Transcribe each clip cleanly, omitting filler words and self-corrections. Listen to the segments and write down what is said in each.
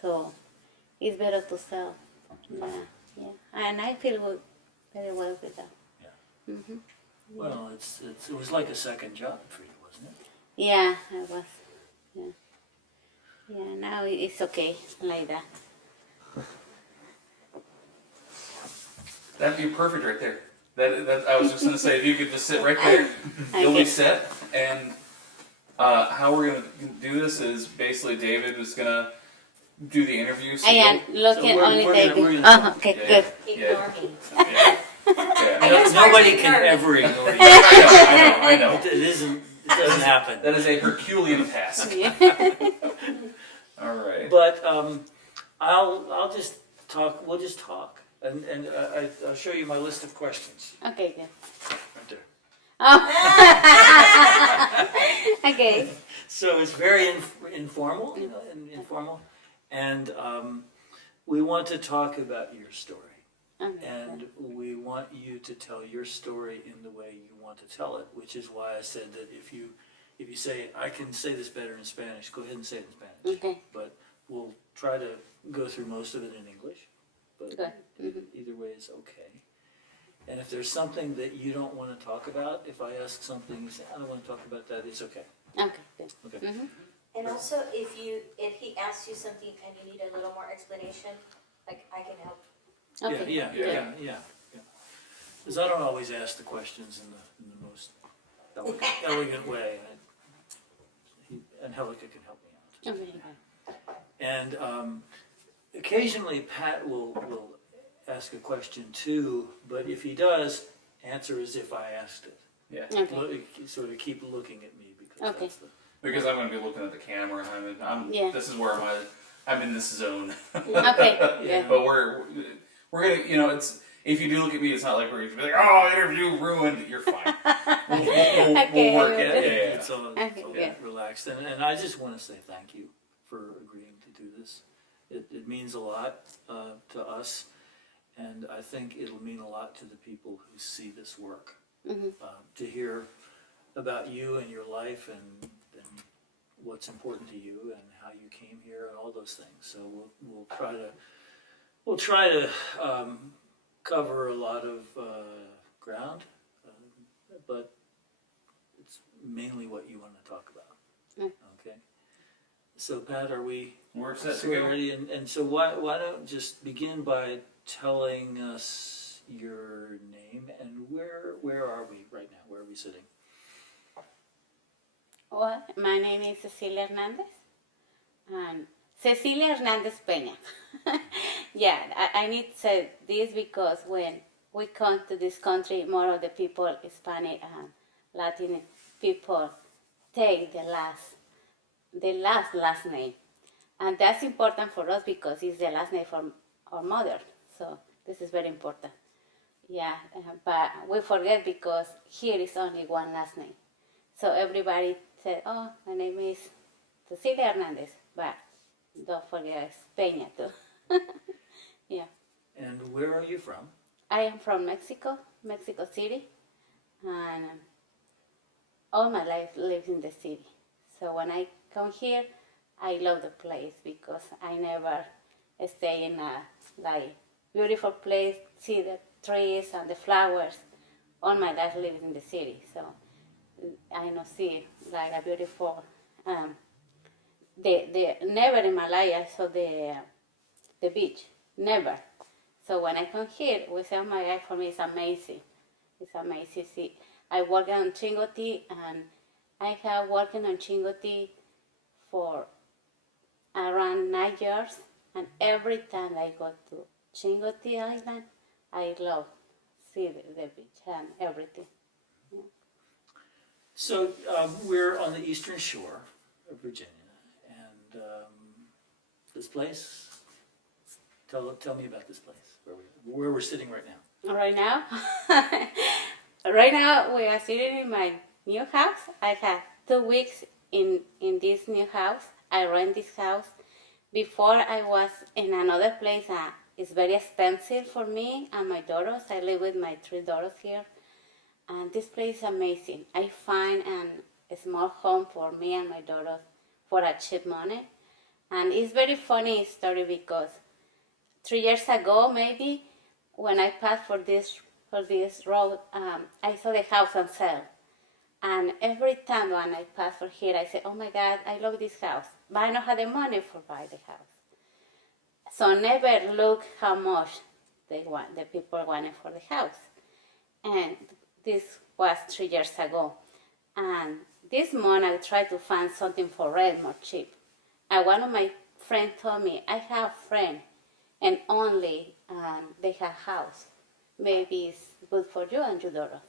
So it's better to sell. Yeah, yeah. And I feel good, very well with that. Yeah. Mm-hmm. Well, it was like a second job for you, wasn't it? Yeah, I was. Yeah. Yeah, now it's okay like that. That'd be perfect right there. That I was just gonna say, if you could just sit right there, you'll be Okay. set. And how we're gonna do this is basically David is gonna do the interview. So I am looking only David. Oh, okay, Yeah. good. Ignore me. Yeah. It's hard Nobody to can ignore. ever ignore you. I know. It doesn't happen. That is a Herculean task. Yeah. All right. But I'll just talk. We'll just talk, and I'll show you my list of questions Okay, good. right there. Oh. Okay. So it's very informal, informal, and we want to talk about your story, Okay. and we want you to tell your story in the way you want to tell it, which is why I said that if you say, I can say this better in Spanish, go ahead and say it in Spanish. Okay. But we'll try to go through most of it in English, but Good. Mhm. either way is okay. And if there's something that you don't want to talk about, if I ask something, you say, I don't want to talk about that, it's okay. Okay, good. Okay. Mm-hmm. And also, if he asks you something and you need a little more explanation, like I can help. Okay. Yeah. Because I don't always ask the questions in the most elegant way, and Helica can help me out. Okay. And occasionally Pat will ask a question too, but if he does, answer as if I asked it. Yeah. Okay. Sort of keep looking at me because Okay. that's the... Because I'm gonna be looking at the camera. Yeah. This is where I'm in this zone. Okay. Yeah. But we're gonna, it's, if you do look at me, it's not like we're gonna be like, oh, interview ruined. You're fine. Okay, We'll work I it. will. Yeah. It's all Okay, relaxed. And I just want to say thank you for agreeing to do this. It means a lot to us, and I think it'll mean a lot to the people who see this work. Mm-hmm. To hear about you and your life and what's important to you and how you came here and all those things. So we'll try to cover a lot of ground, but it's mainly what you want to talk about. Mm. Okay. So Pat, We're set to so we're go. ready? And so why don't just begin by telling us your name and where are we right now? Where are we sitting? Well, my name is Cecilia Hernandez. And Cecilia Hernandez Pena. Yeah, I need to say this because when we come to this country, more of the people, Hispanic and Latin people, take the last name. And that's important for us because it's the last name from our mother. So this is very important. Yeah, but we forget because here is only one last name. So everybody said, oh, my name is Cecilia Hernandez, but don't forget it's Pena too. Yeah. And where are you from? I am from Mexico City, and all my life lived in the city. So when I come here, I love the place because I never stay in a beautiful place, see the trees and the flowers. All my life lived in the city, so I don't see like a beautiful. Never in my life I saw the beach, never. So when I come here, we say, oh my God, for me it's amazing. It's amazing. See, I work on Chingoti, and I have working on Chingoti for around 9 years, and every time I go to Chingoti Island, I love see the beach and everything. Yeah. So we're on the eastern shore of Virginia, and this place. Tell me about this place where we're sitting right now. Right now, right now we are sitting in my new house. I have 2 weeks in this new house. I rent this house. Before I was in another place. It's very expensive for me and my daughters. I live with my 3 daughters here, and this place is amazing. I find a small home for me and my daughters for a cheap money, And it's very funny story because 3 years ago, maybe, when I passed for this road, I saw the house on sale. And every time when I pass for here, I say, oh my God, I love this house. But I don't have the money for buy the house. So never look how much the people wanted for the house. And this was 3 years ago. And this month I tried to find something for rent more cheap. And one of my friends told me, I have a friend and only they have house. Maybe it's good for you and your daughter.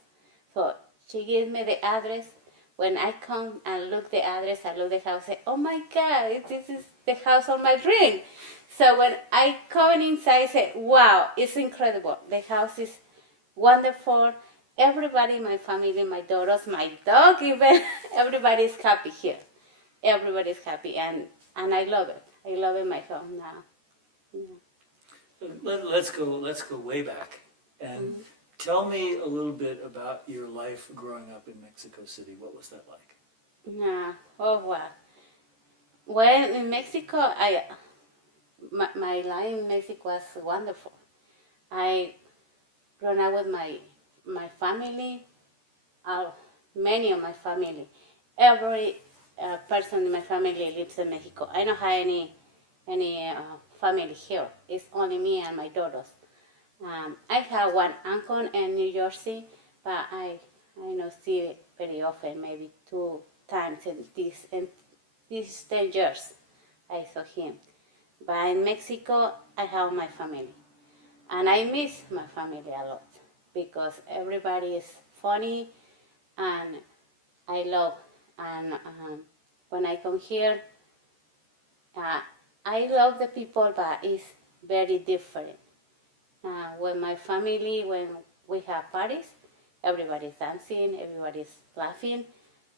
So she gave me the address. When I come and look the address, I look the house, I say, oh my God, this is the house of my dream. So when I come inside, I say, wow, it's incredible. The house is wonderful. Everybody in my family, my daughters, my dog even, everybody's happy here. Everybody's happy, and I love it. I love it, my home now. Yeah. Let's go way back, and tell me a little bit about your life growing up in Mexico City. What was that like? Yeah. Oh wow. Well, in Mexico, my life in Mexico was wonderful. I grown up with my family, many of my family. Every person in my family lives in Mexico. I don't have any family here. It's only me and my daughters. I have one uncle in New Jersey, but I don't see it very often, maybe 2 times in these 10 years I saw him. But in Mexico, I have my family. And I miss my family a lot because everybody is funny and I love. And when I come here, I love the people, but it's very different. When my family, when we have parties, everybody's dancing, everybody's laughing,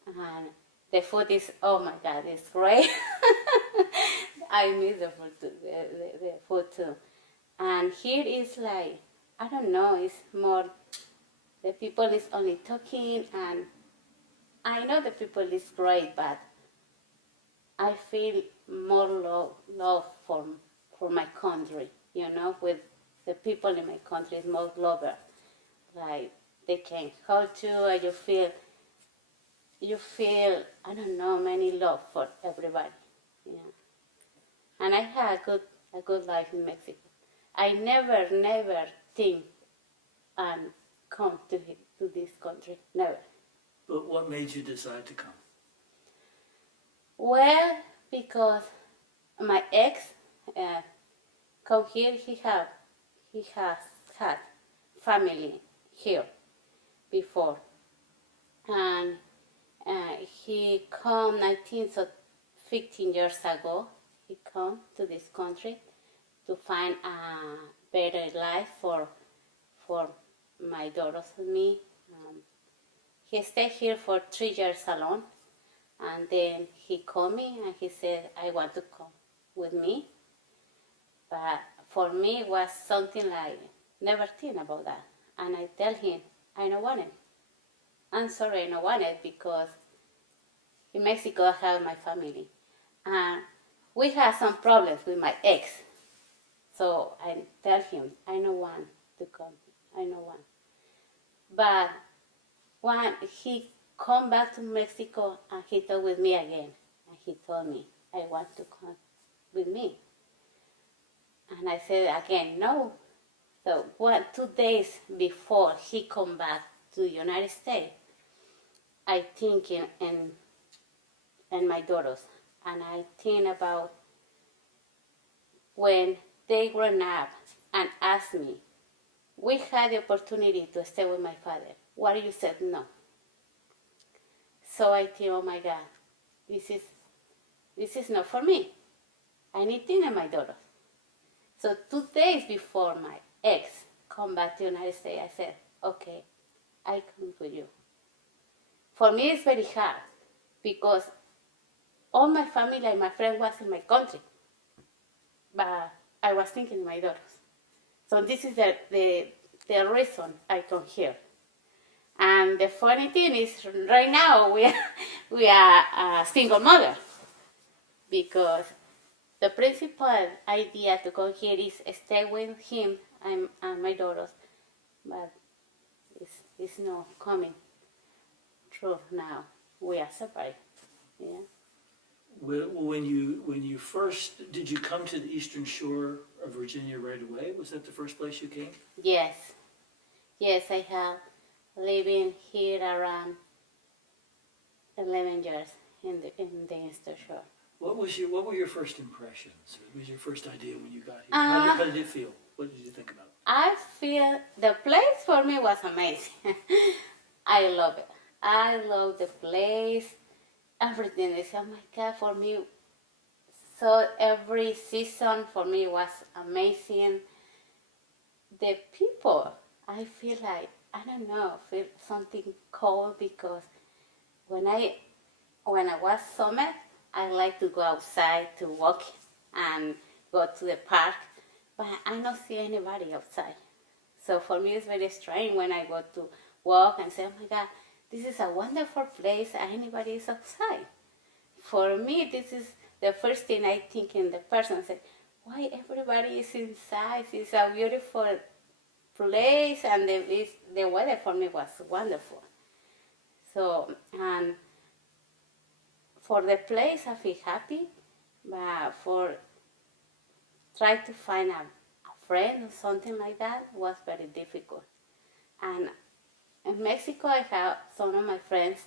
and the food is, oh my God, it's great. I miss the food too, the food too. And here is like, I don't know, it's more, the people is only talking, and I know the people is great, but I feel more love for my country, with the people in my country is more lover. Like they can hold you and you feel, I don't know, many love for everybody. Yeah. And I had a good life in Mexico. I never think and come to this country. Never. But what made you decide to come? Well, because my ex come here. He has had family here before, and he come 15 years ago. He come to this country to find a better life for my daughters and me. He stayed here for 3 years alone, and then he called me and he said, I want to come with me. But for me, it was something like, never think about that. And I tell him, I don't want it. I'm sorry, I don't want it because in Mexico I have my family. And we have some problems with my ex. So I tell him, I don't want to come. I don't want. But when he come back to Mexico and he talked with me again, and he told me, I want to come with me. And I said again, no. So 2 days before he come back to the United States, I think in my daughters, and I think about when they grown up and asked me, we had the opportunity to stay with my father. Why you said no? So I think, oh my God, this is not for me. I need to know my daughters. So 2 days before my ex come back to the United States, I said, okay, I come with you. For me, it's very hard because all my family and my friends was in my country, but I was thinking of my daughters. So this is the reason I come here. And the funny thing is, right now we are a single mother because the principal idea to come here is stay with him and my daughters, but it's not coming true now. We are separate. Yeah. When you first, did you come to the Eastern Shore of Virginia right away? Was that the first place you came? Yes. Yes, I have living here around 11 years in the Eastern Shore. What were your first impressions? What was your first idea when you got here? How did it feel? What did you think about it? I feel the place for me was amazing. I love it. I love the place. Everything is, oh my God, for me. So every season for me was amazing. The people, I feel like, I don't know, feel something cold because when I was summer, I like to go outside to walk and go to the park, but I don't see anybody outside. So for me, it's very strange when I go to walk and say, oh my God, this is a wonderful place and anybody is outside. For me, this is the first thing I think in the person. Say, why everybody is inside? It's a beautiful place and the weather for me was wonderful. So, and for the place, I feel happy, but for try to find a friend or something like that was very difficult. And in Mexico, I have some of my friends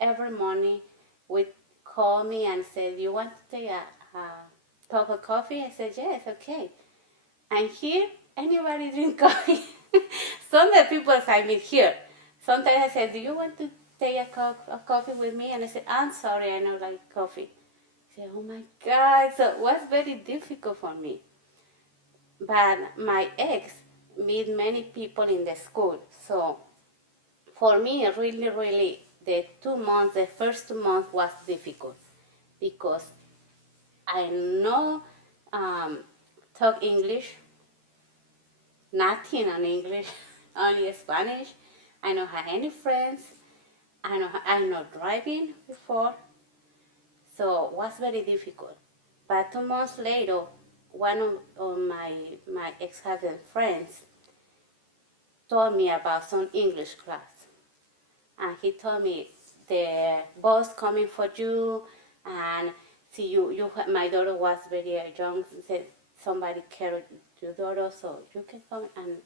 every morning would call me and say, "Do you want to take a cup of coffee?" I said, "Yes, okay." And here, anybody drink coffee. Some of the people I meet here, sometimes I say, "Do you want to take a cup of coffee with me?" And I said, "I'm sorry, I don't like coffee." I said, "Oh my God!" So it was very difficult for me. But my ex meet many people in the school, so for me, really, the first 2 months was difficult because I know talk English, nothing on English, only Spanish. I don't have any friends. I'm not driving before, so it was very difficult. But 2 months later, one of my ex-husband friends told me about some English class. And he told me, the boss coming for you, and see you my daughter was very young, said somebody carried your daughter, so you can come and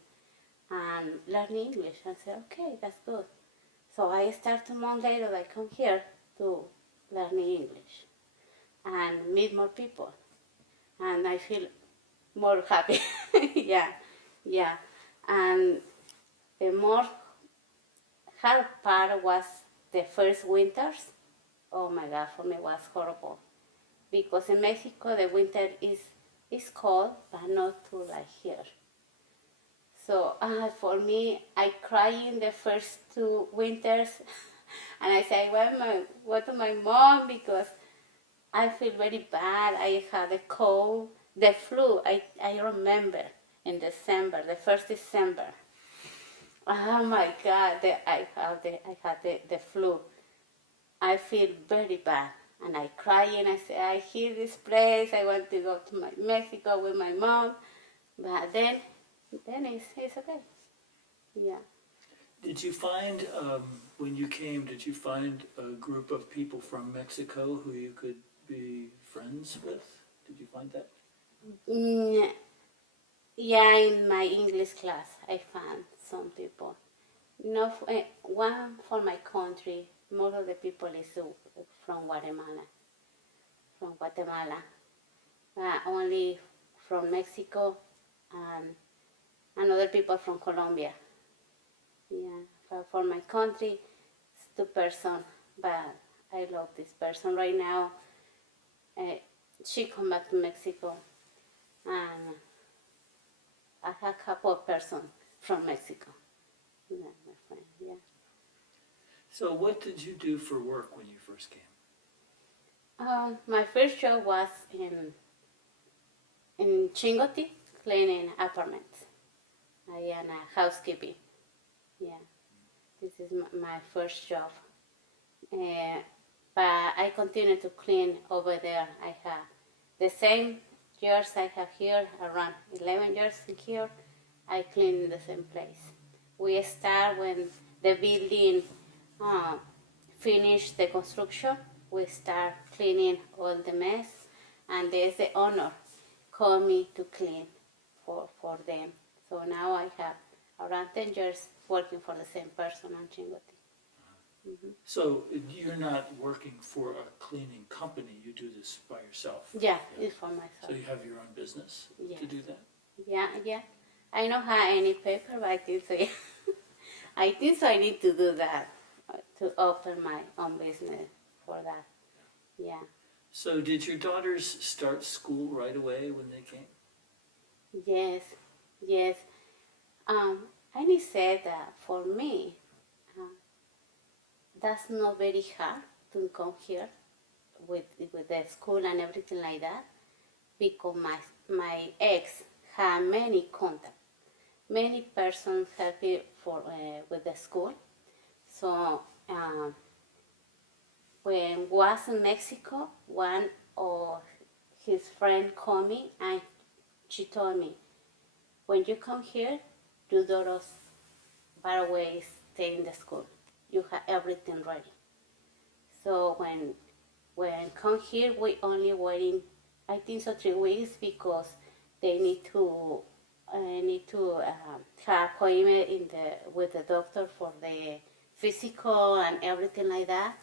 learn English. I said, okay, that's good. So I start 2 months later, I come here to learn English and meet more people. And I feel more happy. yeah. And the more hard part was the first winters. Oh my God, for me it was horrible. Because in Mexico the winter is cold, but not too like here. So for me, I cry in the first 2 winters, and I say, go to my mom because I feel very bad. I had a cold, the flu. I remember in December, the first December. Oh my God, I had the flu. I feel very bad, and I cry and I say, I hear this place. I want to go to Mexico with my mom, but then it's okay. Yeah. Did you find, when you came, did you find a group of people from Mexico who you could be friends with? Did you find that? Yeah, in my English class, I found some people. No, one from my country. Most of the people is from Guatemala. Only from Mexico and other people from Colombia. Yeah, for my country, it's 2 person, but I love this person right now. She come back to Mexico, and I have a couple of person from Mexico. Yeah, my friend. Yeah. So what did you do for work when you first came? My first job was in Chingoti, cleaning apartments. I am a housekeeping. Yeah, this is my first job. But I continue to clean over there. I have the same years I have here, around 11 years in here, I clean in the same place. We start when the building finish the construction, we start cleaning all the mess, and there's the owner call me to clean for them. So now I have around 10 years working for the same person on Chingote. So you're not working for a cleaning company, you do this by yourself? Yeah, it's for myself. So you have your own business Yeah. to do that? Yeah. I don't have any paper, but I think so. I think so. I need to do that to open my own business for that. Yeah. So did your daughters start school right away when they came? Yes. I need to say that for me, that's not very hard to come here with the school and everything like that, because my ex had many contacts, many persons helping for with the school. So when was in Mexico, one of his friend called me and she told me, when you come here, your daughters by the way stay in the school. You have everything ready. So when come here, we only waiting, I think so 3 weeks, because they need to have appointment with the doctor for the physical and everything like that.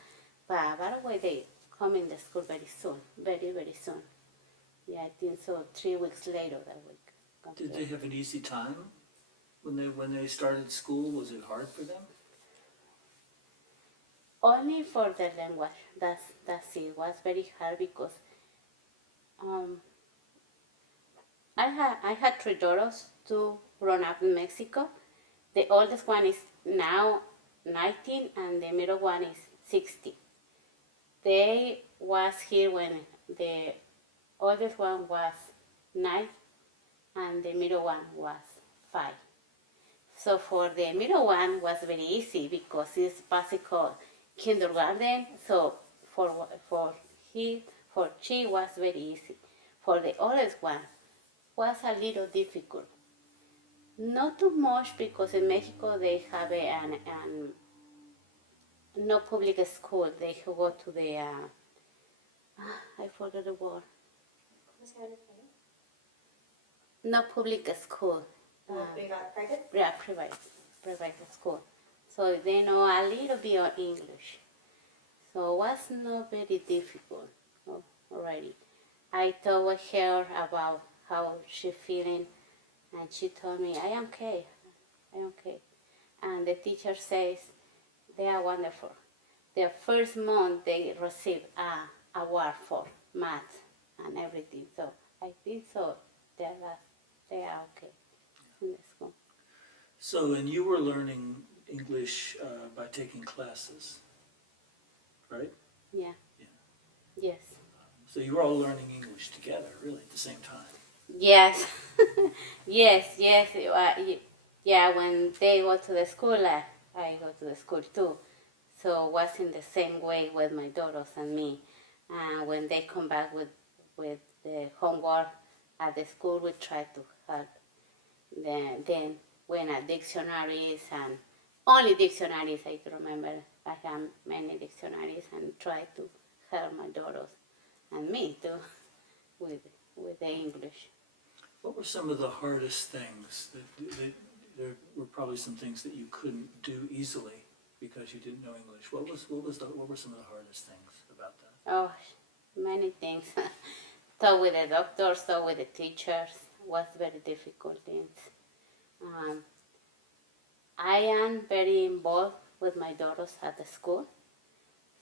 But by the way, they come in the school very soon, very soon. Yeah, I think so 3 weeks later that week. Did they have an easy time when they started school? Was it hard for them? Only for the language. That's it. It was very hard because I had 3 daughters, 2 grown up in Mexico. The oldest one is now 19 and the middle one is 60. They was here when the oldest one was 9 and the middle one was 5. So for the middle one was very easy because it's basic kindergarten. So for she was very easy. For the oldest one was a little difficult. Not too much because in Mexico they have an no public school. They go to the I forgot the word. No public school. They got private? Yeah, private school. So they know a little bit of English. So it was not very difficult already. I told her about how she feeling, and she told me, I'm okay. And the teacher says, they are wonderful. The first month they received a award for math and everything. So I think so they are okay in the school. So, and you were learning English by taking classes, right? Yeah. Yeah. Yes. So you were all learning English together, really, at the same time. Yes. yes. Yeah, when they go to the school, I go to the school too. So it was in the same way with my daughters and me. When they come back with the homework at the school, we try to help. Then when dictionaries and only dictionaries, I remember I have many dictionaries and try to help my daughters and me too with the English. What were some of the hardest things? There were probably some things that you couldn't do easily because you didn't know English. What were some of the hardest things about that? Oh, many things. So with the doctors, so with the teachers, was very difficult things. I am very involved with my daughters at the school.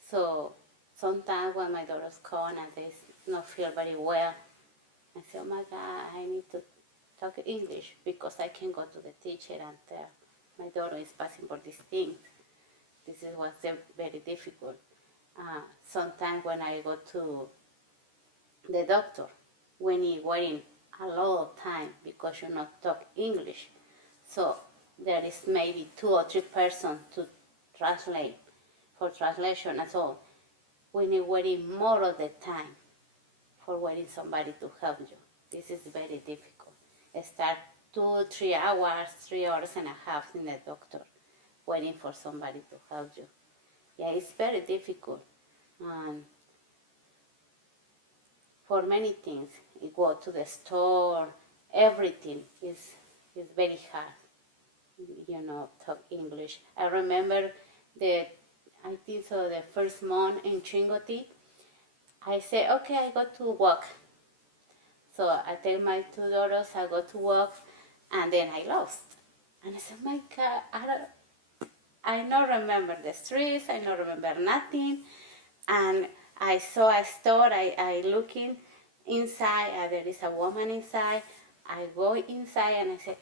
So sometimes when my daughters call and they not feel very well, I say, oh my God, I need to talk English because I can go to the teacher and tell my daughter is passing for these things. This is what's very difficult. Sometimes when I go to the doctor, when he's waiting a lot of time because you not talk English, so there is maybe 2 or 3 persons to translate for translation and so when you're waiting more of the time for waiting somebody to help you. this is very difficult. I start 2, 3 hours, 3 hours and a half in the doctor, waiting for somebody to help you. Yeah, it's very difficult. For many things, you go to the store, everything is very hard. Talk English. I remember I think so, the first month in Chingoti, I say, okay, I go to work. So I take my 2 daughters, I go to work, and then I lost. And I said, my God, I don't remember the streets, I don't remember nothing. And I saw a store, I looking inside, there is a woman inside. I go inside and I say,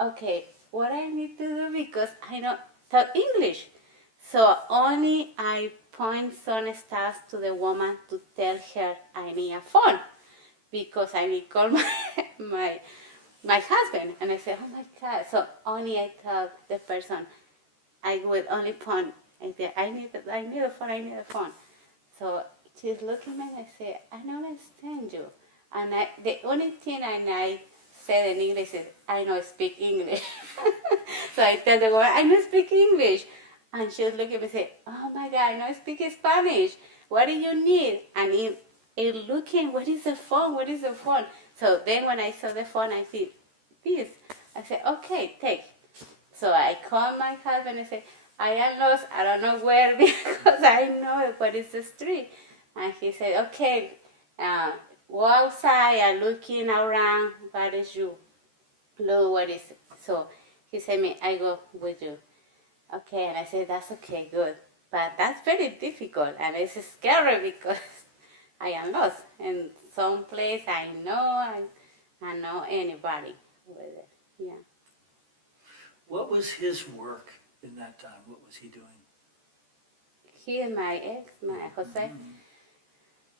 okay, what I need to do because I don't talk English. So only I point some stuff to the woman to tell her I need a phone because I need to call my husband. And I say, oh my God. So only I tell the person, I would only point, and say, I need a phone. So she's looking at me and I say, I don't understand you. And the only thing I said in English is, I don't speak English. So I tell the woman, I don't speak English. And she was looking at me and say, oh my God, I don't speak Spanish. What do you need? And in looking, what is the phone? What is the phone? So then when I saw the phone, I see this. I said, okay, take. So I called my husband and said, I am lost. I don't know where because I know what is the street. And he said, okay, go outside and looking around. What is you? Look, what is it? So he said me, I go with you. Okay, and I said, that's okay, good. But that's very difficult and it's scary because I am lost. In some place I know anybody with it. Yeah. What was his work in that time? What was he doing? He is my ex, my Jose.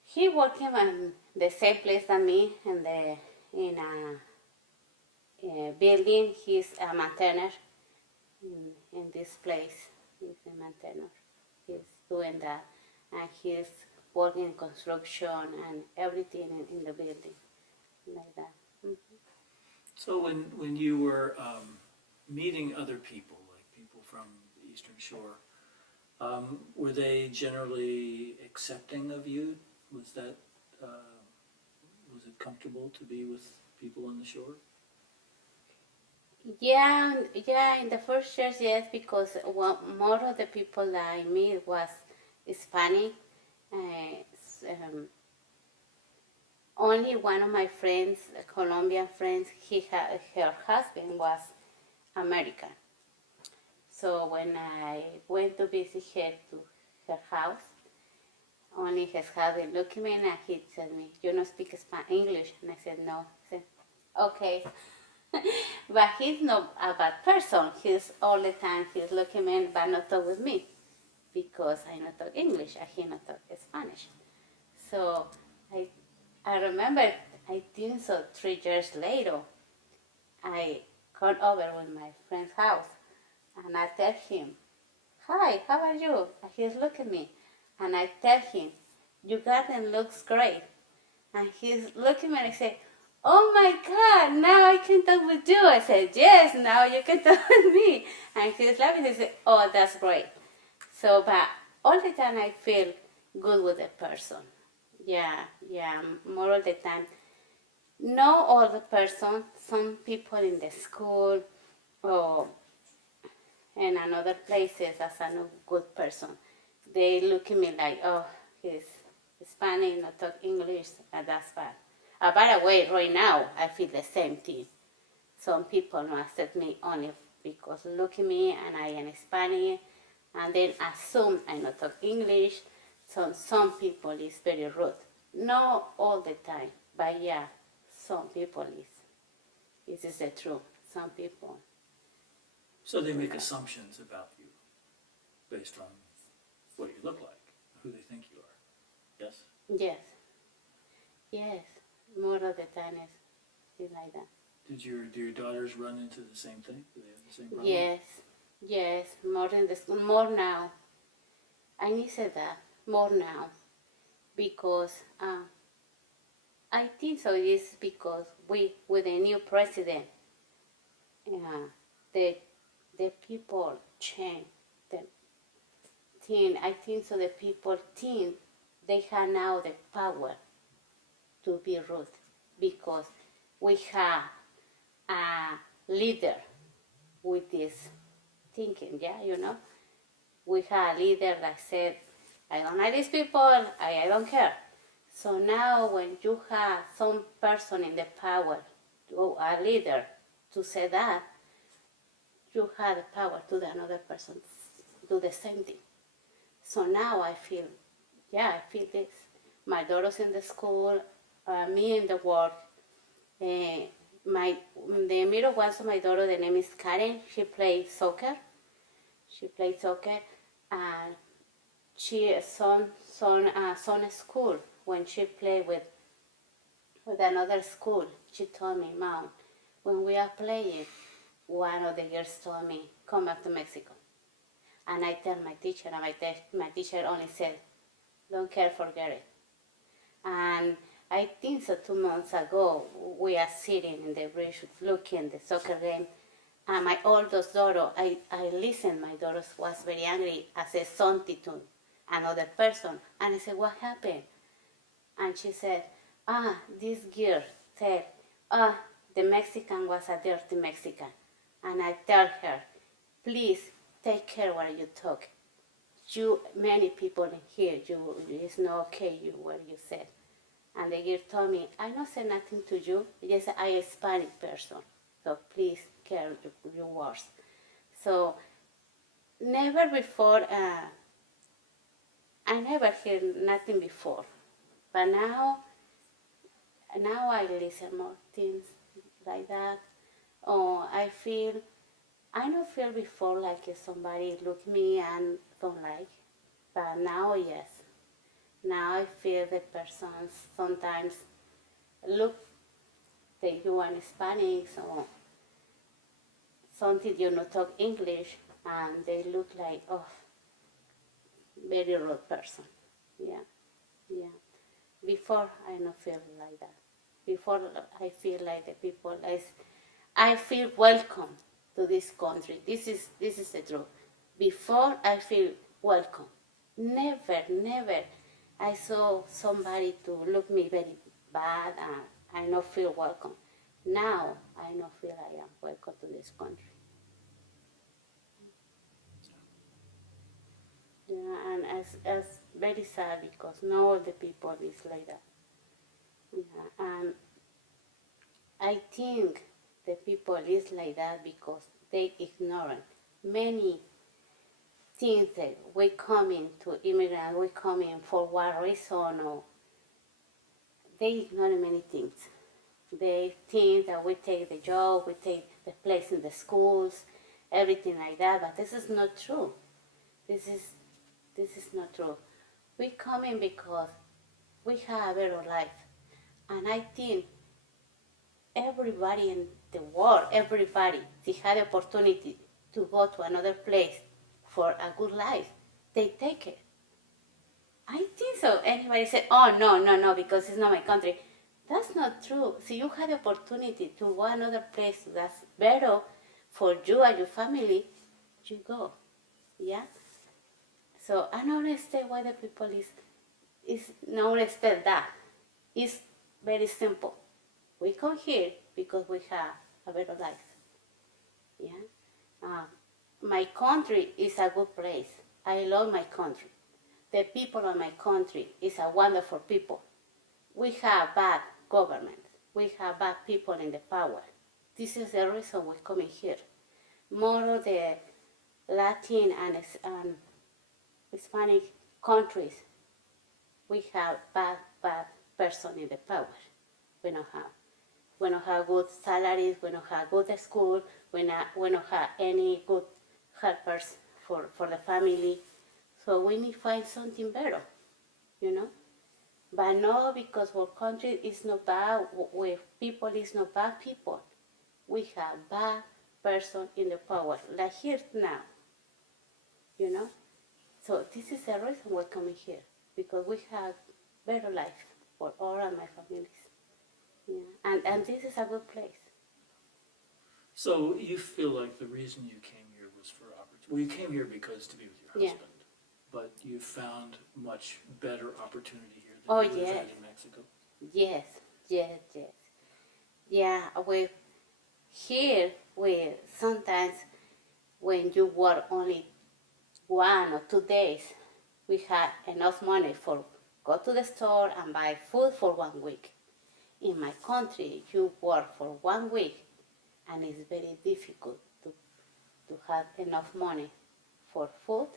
He working in the same place as me in a building. He's a maintainer in this place. He's a maintainer. He's doing that, and he's working in construction and everything in the building, like that. Mm-hmm. So when you were meeting other people, like people from the Eastern Shore, were they generally accepting of you? Was it comfortable to be with people on the shore? Yeah, in the first years, yes, because more of the people that I meet was Hispanic. Only one of my friends, Colombian friends, her husband was American. So when I went to visit her to her house, only his husband looked at me and he said me, you don't speak English? And I said, no. I said, okay. But he's not a bad person. He's all the time, he's looking at me but not talk with me because I not talk English and he not talk Spanish. So I remember, I think so 3 years later, I come over with my friend's house and I tell him, hi, how are you? And he's looking at me and I tell him, your garden looks great. And he's looking at me and I say, oh my God, now I can talk with you. I said, yes, now you can talk with me. And he's laughing and he said, oh, that's great. So, but all the time I feel good with the person. Yeah, more of the time. Not all the person, some people in the school or in another places as a no good person. They look at me like, oh, he's Spanish, not talk English, and that's bad. By the way, right now, I feel the same thing. Some people don't accept me only because look at me and I am Spanish, and then assume I not talk English. So some people is very rude. Not all the time, but yeah, some people is. This is the truth. Some people. So they make assumptions about you based on what you look like, who they think you are. Yes? Yes. More of the time it's like that. Do your daughters run into the same thing? Do they have the same problem? Yes. More in the school, more now. I need to say that more now because I think so. It's because we, with the new president, the people change. The I think so. The people think they have now the power to be rude because we have a leader with this thinking. Yeah, we had a leader that said, I don't like these people, I don't care. So now when you have some person in the power, a leader, to say that, you have the power to the another person do the same thing. So now I feel this. My daughter's in the school, me in the work. The middle one of my daughter, the name is Karen. She plays soccer. And she son school when she played with another school. She told me, Mom, when we are playing, one of the girls told me, come back to Mexico. And I tell my teacher, and my teacher only said, don't care, forget it. And I think so 2 months ago, we are sitting in the bridge looking the soccer game. And my oldest daughter, I listened, my daughter was very angry. I said something to another person. And I said, what happened? And she said, this girl said, the Mexican was a dirty Mexican. And I tell her, please take care what you talk. Many people here, it's not okay what you said. And the girl told me, I don't say nothing to you, just I a Hispanic person. So please care your words. So never before, I never heard nothing before. But now I listen more things like that. Oh, I don't feel before like if somebody look me and don't like. But now, yes. Now I feel the persons sometimes look that you are Hispanic or something you not talk English and they look like, very rude person. Yeah. Before I don't feel like that. Before I feel like the people, I feel welcome to this country. This is the truth. Before I feel welcome. Never I saw somebody to look me very bad and I not feel welcome. Now I not feel I am welcome to this country. Yeah, and as very sad because not all the people is like that. Yeah, and I think the people is like that because they ignore many things that we coming to immigrant, we coming for what reason, or they ignore many things. They think that we take the job, we take the place in the schools, everything like that, but this is not true. This is not true. We coming because we have a better life. And I think everybody in the world, everybody, they had the opportunity to go to another place for a good life, they take it. I think so. Anybody say, oh, no, because it's not my country. That's not true. See, you had the opportunity to go another place that's better for you and your family, you go. Yeah? So I don't understand why the people is not respect that. It's very simple. We come here because we have a better life. Yeah? My country is a good place. I love my country. The people of my country is a wonderful people. We have bad government. We have bad people in the power. This is the reason we're coming here. More of the Latin and Hispanic countries, we have bad person in the power. We don't have good salaries, we don't have good school, we don't have any good helpers for the family. So we need to find something better, But no, because our country is not bad, where people is not bad people. We have bad person in the power, like here now, So this is the reason we're coming here, because we have better life for all of my families. Yeah, and this is a good place. So you feel like the reason you came here was for opportunity? Well, you came here because to be with your Yeah. husband, but you found much better opportunity here Oh, than you would have had yes. in Mexico. Yes, yes, yes. Yeah, we sometimes when you work only 1 or 2 days, we have enough money for go to the store and buy food for 1 week. In my country, you work for 1 week, and it's very difficult to have enough money for food,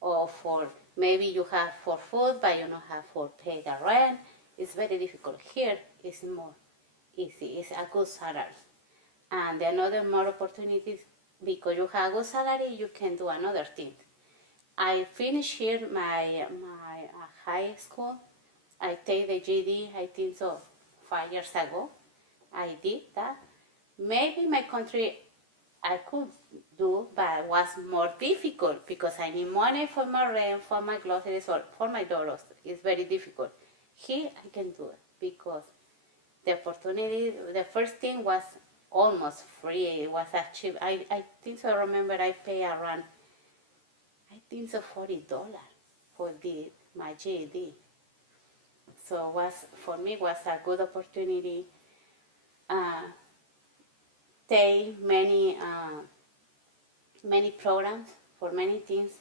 or for maybe you have for food but you don't have for pay the rent. It's very difficult. Here it's more easy. It's a good salary, and another more opportunities because you have good salary. You can do another thing. I finished here my high school. I take the GD. I think so 5 years ago. I did that. Maybe my country I could do, but it was more difficult because I need money for my rent, for my groceries, for my daughters. It's very difficult. Here I can do it because the opportunity, the first thing was almost free. It was a cheap. I think so. I remember I pay around, I think so $40 for my GED. So was for me was a good opportunity. Take many programs for many things.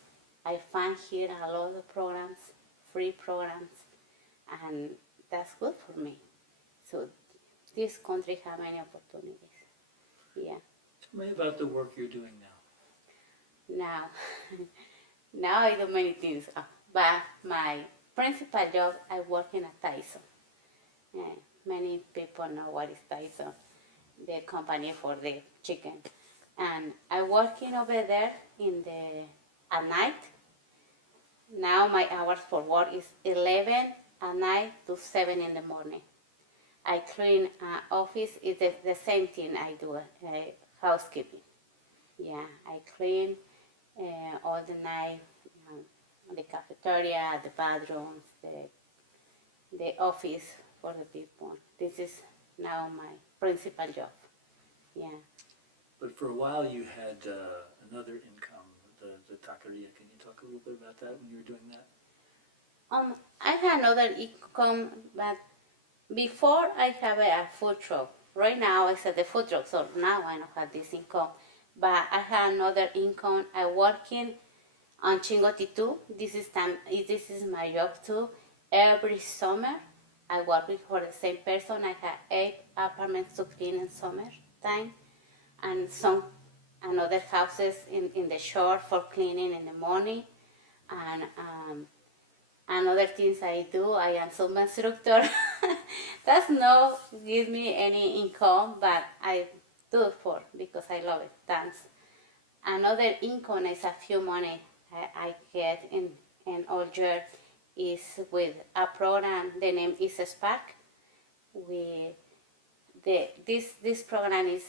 I find here a lot of programs, free programs, and that's good for me. So this country has many opportunities. Yeah. Tell me about the work you're doing now. Now, now I do many things, but my principal job, I work in a Tyson. Many people know what is Tyson, the company for the chicken. And I working over there at night. Now my hours for work is 11 at night to 7 in the morning. I clean office. It's the same thing I do, housekeeping. Yeah, I clean all the night, the cafeteria, the bathrooms, the office for the people. This is now my principal job. Yeah. But for a while you had another income, the taqueria. Can you talk a little bit about that when you were doing that? I had another income, but before I have a food truck. Right now I said the food truck, so now I don't have this income. But I had another income. I working on Chingoti too. This is my job too. Every summer I work with for the same person. I have 8 apartments to clean in summer time, and some another houses in the shore for cleaning in the morning, and another things I do. I am swim instructor. That's not give me any income, but I do it for because I love it. Dance. Another income is a few money I get in all year is with a program. The name is Spark. This program is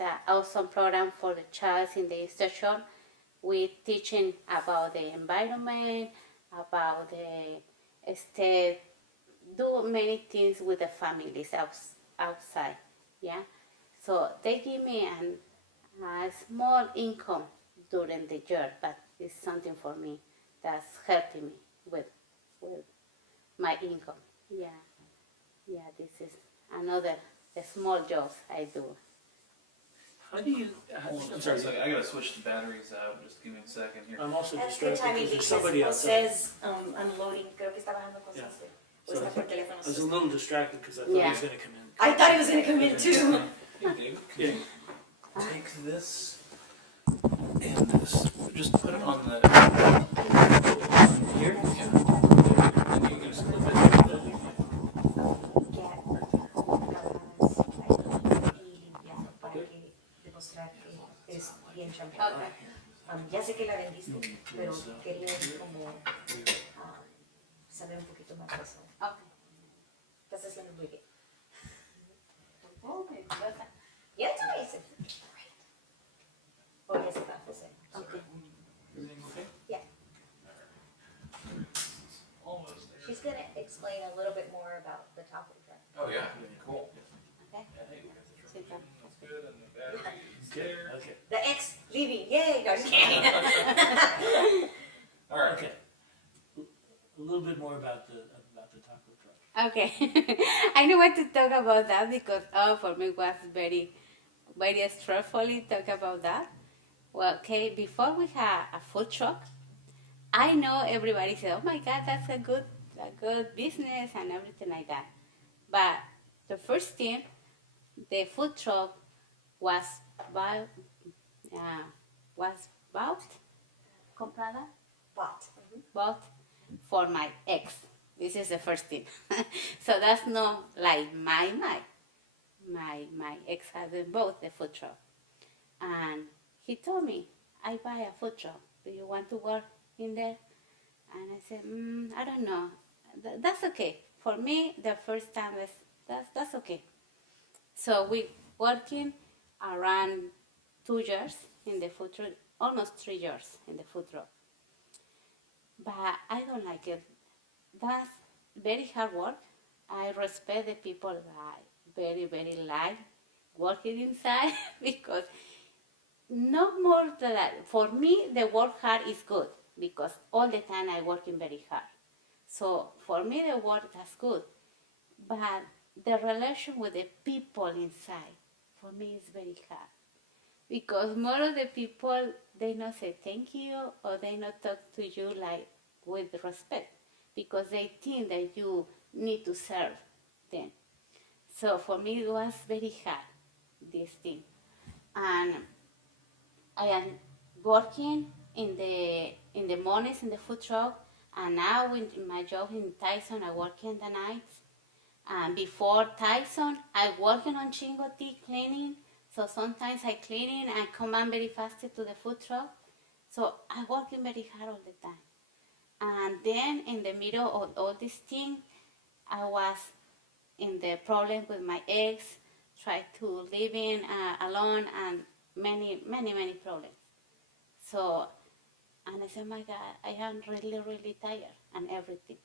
an awesome program for the child in the station. We teaching about the environment, about the state, do many things with the families outside. Yeah, so they give me a small income during the year, but it's something for me that's helping me with my income. Yeah, yeah. This is another the small jobs I do. How do you? Hold on I'm just sorry. a second. I gotta switch the batteries out. Just give me a second here. I'm also That's good distracted timing because there's because somebody outside. José's unloading, creo que está bajando cosas. Yeah. O So está por teléfono. I was a little distracted because I thought he was going to come in. I thought he was going to come in too. Hey, David, Yeah. can you take this and this? Just put it on the Here? yeah. And you can just clip it. Para que demostrar que es bien chambeadora. Ya sé que la vendiste, pero quería como saber un poquito más de eso. Okay. Estás haciendo muy bien. Okay. Yeah, it's amazing. Oh, yes, está, José. Okay. Everything okay? Yeah. Almost there. She's going to explain a little bit more about the taco truck. Oh yeah, cool. Okay, okay, The ex leaving, yay! No, I'm just kidding. All right. okay. A little bit more about the taco truck. Okay, I don't want to talk about that because for me it was very, very stressful to talk about that. Well, okay, before we had a food truck, I know everybody said, "Oh my God, that's a good business and everything like that." But the first thing, the food truck was bought, uh, was bought, comprada, But, bought for my ex. This is the first thing. So that's not like my ex husband bought the food truck, and he told me, "I buy a food truck. Do you want to work in there?" And I said, "I don't know. That's okay for me. The first time is that's okay." So we working around 2 years in the food truck, almost 3 years in the food truck. But I don't like it. That's very hard work. I respect the people that very like working inside because no more than that. For me, the work hard is good because all the time I working very hard. So for me, the work that's good. But the relation with the people inside, for me, is very hard because more of the people they not say thank you or they not talk to you like with respect because they think that you need to serve them. So for me, it was very hard this thing, and I am working in the mornings in the food truck, and now in my job in Tyson, I work in the nights. And before Tyson, I working on Chingoti cleaning. So sometimes I cleaning and come on very fast to the food truck. So I working very hard all the time. And then in the middle of all this thing, I was in the problem with my ex, tried to live in alone, and many problems. So, and I said, my God, I am really tired and everything.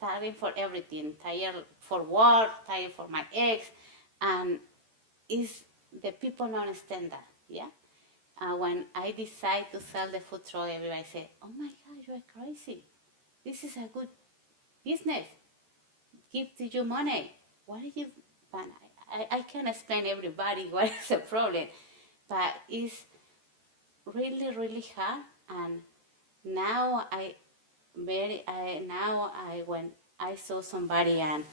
Tired for everything, tired for work, tired for my ex, and is the people don't understand that, yeah? When I decide to sell the food truck, everybody say, "Oh my God, you are crazy. This is a good business. Give to you money. What are you?" But I can't explain everybody what is the problem, but it's really hard. And now when I saw somebody and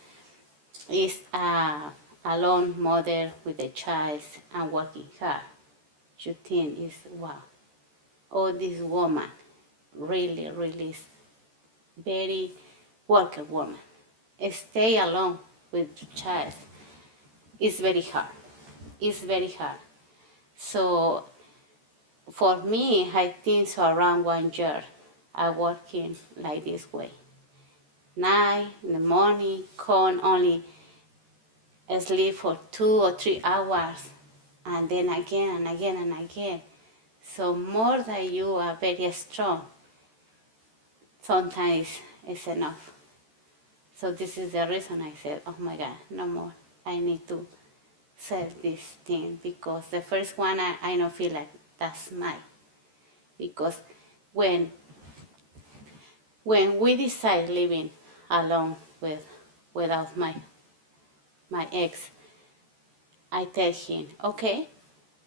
is a lone mother with a child and working hard, you think is wow. Oh, this woman really is very worker woman. Stay alone with your child is very hard. It's very hard. So for me, I think so around 1 year I working like this way. 9 in the morning, come only sleep for 2 or 3 hours, and then again and again and again. So more than you are very strong, sometimes it's enough. So this is the reason I said, oh my God, no more. I need to sell this thing because the first one I don't feel like that's mine. Because when we decide living alone without my ex, I tell him, okay,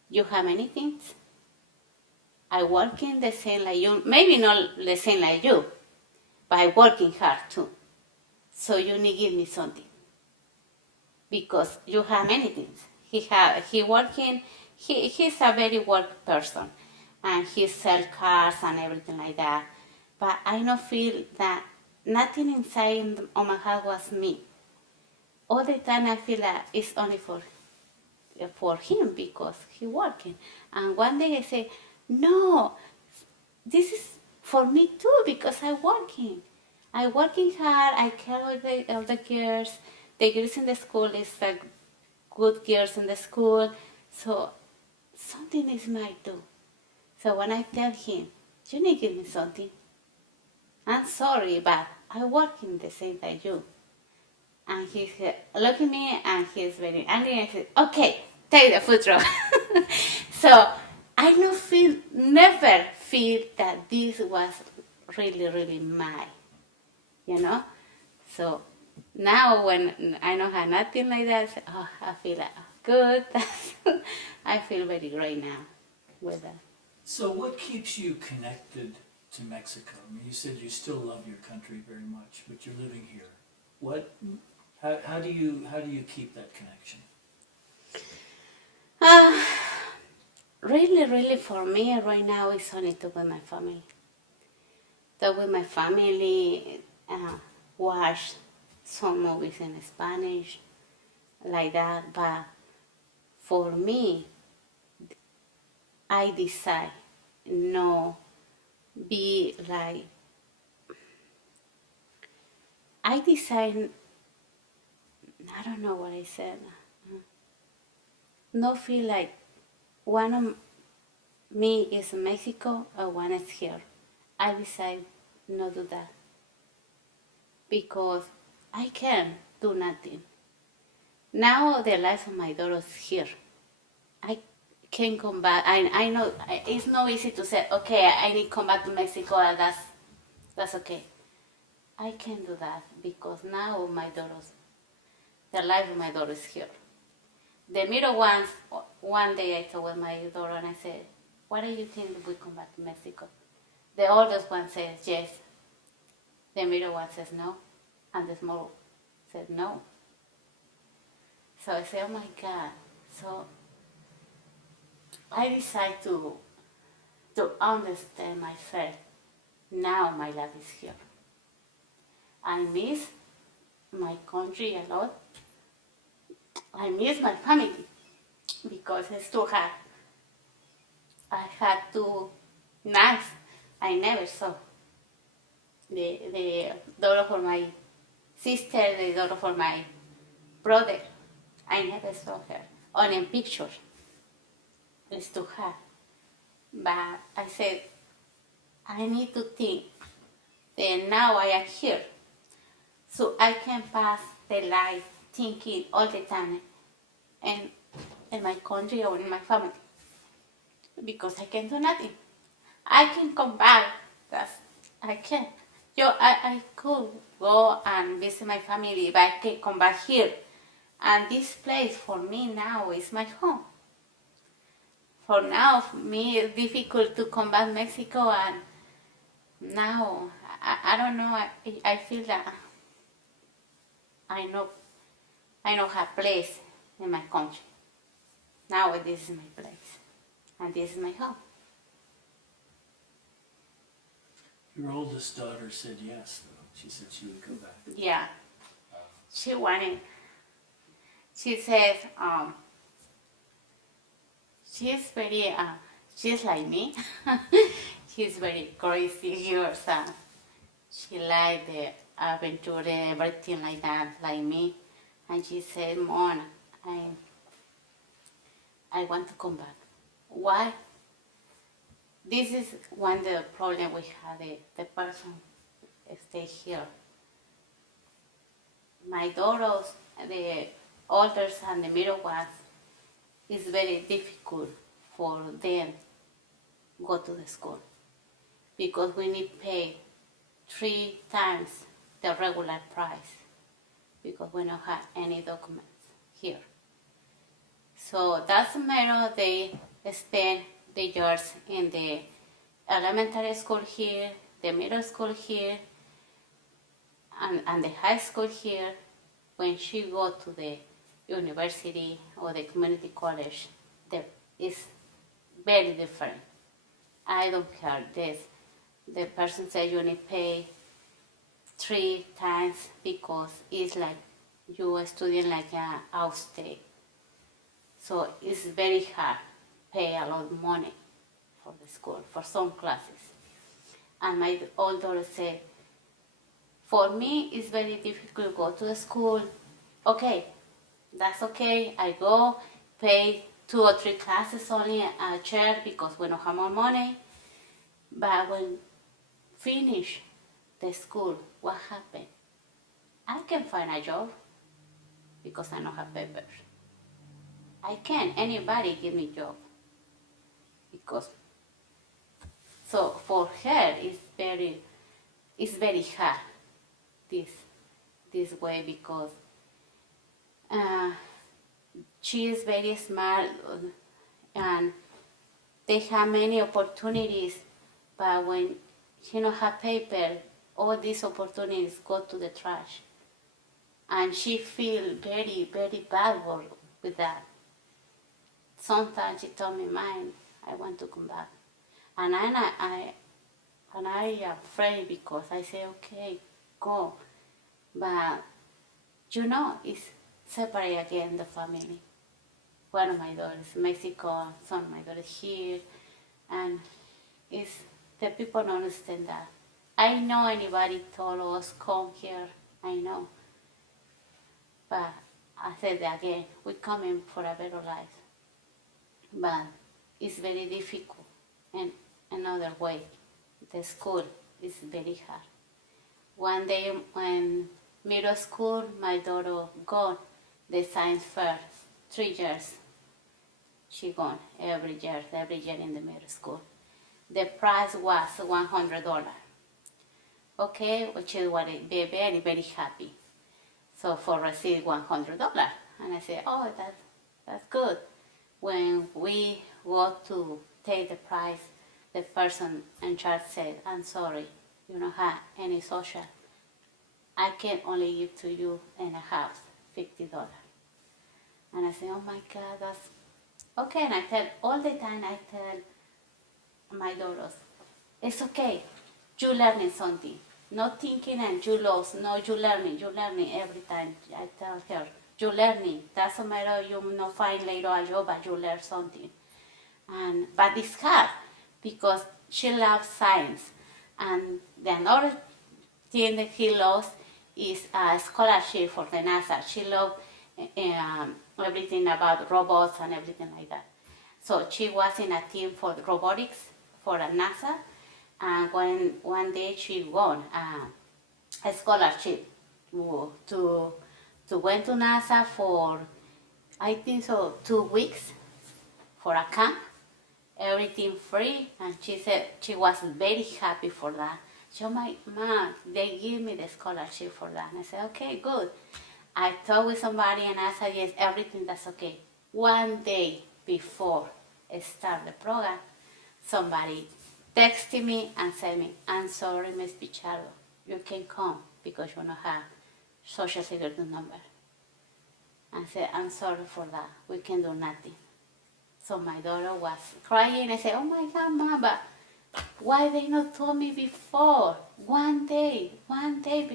you have many things. I working the same like you, maybe not the same like you, but I working hard too. So you need to give me something. Because you have many things. He's a very work person and he sell cars and everything like that. But I don't feel that nothing inside of my heart was me. All the time I feel that it's only for him because he working. And one day I say, no, this is for me too because I'm working. I'm working hard. I care all the girls. The girls in the school is like good girls in the school. So something is mine too. So when I tell him, you need to give me something. I'm sorry, but I work in the same like you. And he said, look at me and he's very angry. I said, okay, take the food truck. So I never feel that this was really, really my, you know. So now when I don't have nothing like that, I feel like good. I feel very great now with that. So what keeps you connected to Mexico? I mean, you said you still love your country very much, but you're living here. How do you keep that connection? Uh, really, really for me right now it's only to with my family. To with my family, watch some movies in Spanish, like that. But for me, I decide no be like, I decide, I don't know what I said, no feel like one of me is in Mexico or one is here. I decide not do that because I can do nothing. Now the life of my daughter is here. I can come back. I know it's not easy to say, okay, I need to come back to Mexico and that's okay. I can do that because now the life of my daughter is here. The middle ones, one day I told my daughter and I said, what do you think if we come back to Mexico? The oldest one says yes. The middle one says no. And the small said no. So I said, oh my God. So I decided to understand myself. Now my life is here. I miss my country a lot. I miss my family because it's too hard. I had to nice. I never saw the daughter for my sister, the daughter for my brother. I never saw her. Only in pictures. It's too hard. But I said, I need to think that now I am here. So I can pass the life thinking all the time in my country or in my family. Because I can do nothing. I can come back. I can. I could go and visit my family, but I can come back here. And this place for me now is my home. For now, for me, it's difficult to come back to Mexico, and now I don't know. I feel that I know have place in my country. Now this is my place, and this is my home. Your oldest daughter said yes, though. She said she would go back. Yeah, she wanted. She says she's very she's like me. She's very crazy girl. She like the adventure, everything like that, like me. And she said, Mom, I want to come back. Why? This is one of the problem we have, the person stay here. My daughters, the oldest and the middle ones, it's very difficult for them go to the school because we need pay 3 times the regular price because we don't have any documents here. So that's the matter. They spend the years in the elementary school here, the middle school here, and the high school here. When she go to the university or the community college, it's very different. I don't care this. The person says you need to pay 3 times because it's like you are studying like an outstate. So it's very hard, pay a lot of money for the school, for some classes. And my old daughter said, for me it's very difficult to go to the school. Okay, that's okay, I go, pay 2 or 3 classes only a chair because we don't have more money. But when finish the school, what happened? I can find a job because I don't have papers. I can't. Anybody give me job. Because, so for her, it's very hard, this way, because she is very smart, and they have many opportunities, but when she don't have paper, all these opportunities go to the trash. And she feel very, very bad with that. Sometimes she told me, "Mine, I want to come back," and I am afraid, because I say, "Okay, go," but it's separate again the family. One of my daughters Mexico, some of my daughters here, and it's the people don't understand that. I know anybody told us come here, I know, but I said again, we're coming for a better life, but it's very difficult. And another way, the school is very hard. One day when middle school, my daughter gone the science fair, 3 years. She gone every year in the middle school. The price was $100. Okay, which is what it be very, very happy. So for receive $100, and I said, "Oh, that's good." When we go to take the price, the person in charge said, "I'm sorry, you don't have any social. I can only give to you in a house $50." And I said, "Oh my God, that's okay." And I tell all the time, I tell my daughters, "It's okay. You learning something. Not thinking and you lost. No, you learning every time." I tell her, "You learning. Doesn't matter you not find later a job, but you learn something." But it's hard, because she loves science. And the another thing that he loves is a scholarship for the NASA. She loves everything about robots and everything like that. So she was in a team for robotics for NASA, and one day she won a scholarship to went to NASA for, I think so, 2 weeks for a camp, everything free, and she said she was very happy for that. She told my mom, "They give me the scholarship for that." And I said, "Okay, good." I talked with somebody and I said, "Yes, everything that's okay." One day before I start the program, somebody texted me and said me, "I'm sorry, Miss Pichardo, you can come because you don't have social security number." I said, "I'm sorry for that. We can do nothing." So my daughter was crying. I said, "Oh my God, Mom, but why they not told me before? One day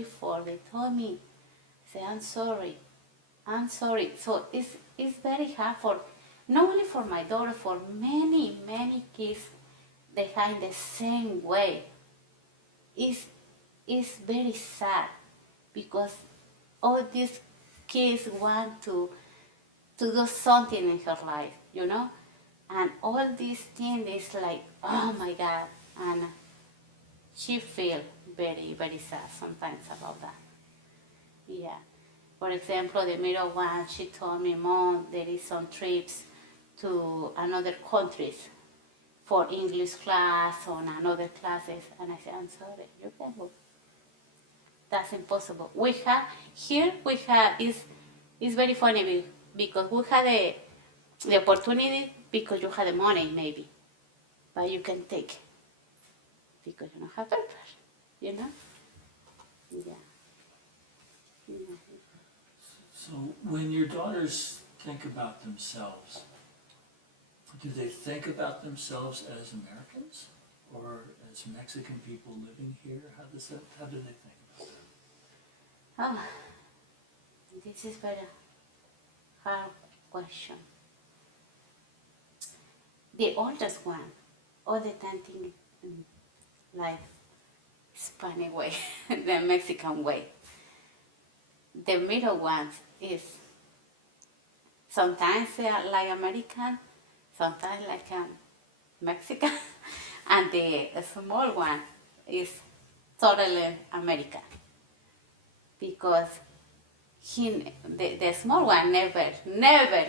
before they told me." I said, I'm sorry. So it's very hard for, not only for my daughter, for many, many kids, they are in the same way. It's very sad, because all these kids want to do something in her life, and all these things is like, oh my God, and she feel very, very sad sometimes about that. Yeah. For example, the middle one, she told me, "Mom, there is some trips to another countries for English class or another classes." And I said, "I'm sorry, you can go. That's impossible. It's very funny, because we had the opportunity, because you had the money maybe, but you can take, because you don't have paper, Yeah. So when your daughters think about themselves, do they think about themselves as Americans or as Mexican people living here? How do they think about that? Oh, this is very hard question. The oldest one, all the time think like Spanish way, the Mexican way. The middle one is sometimes like American, sometimes like Mexican, and the small one is totally American, because the small one never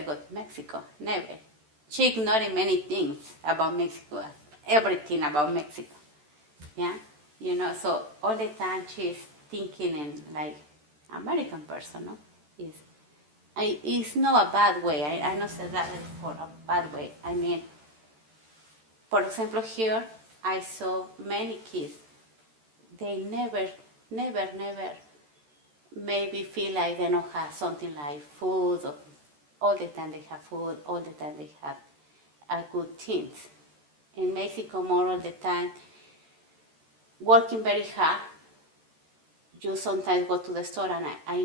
go to Mexico, never. She ignored many things about Mexico, everything about Mexico, yeah, so all the time she's thinking in like American person, no? It's not a bad way. I not say that for a bad way. I mean, for example, here I saw many kids. They never maybe feel like they don't have something like food. Or all the time they have food. All the time they have good things. In Mexico, more all the time, working very hard. You sometimes go to the store and I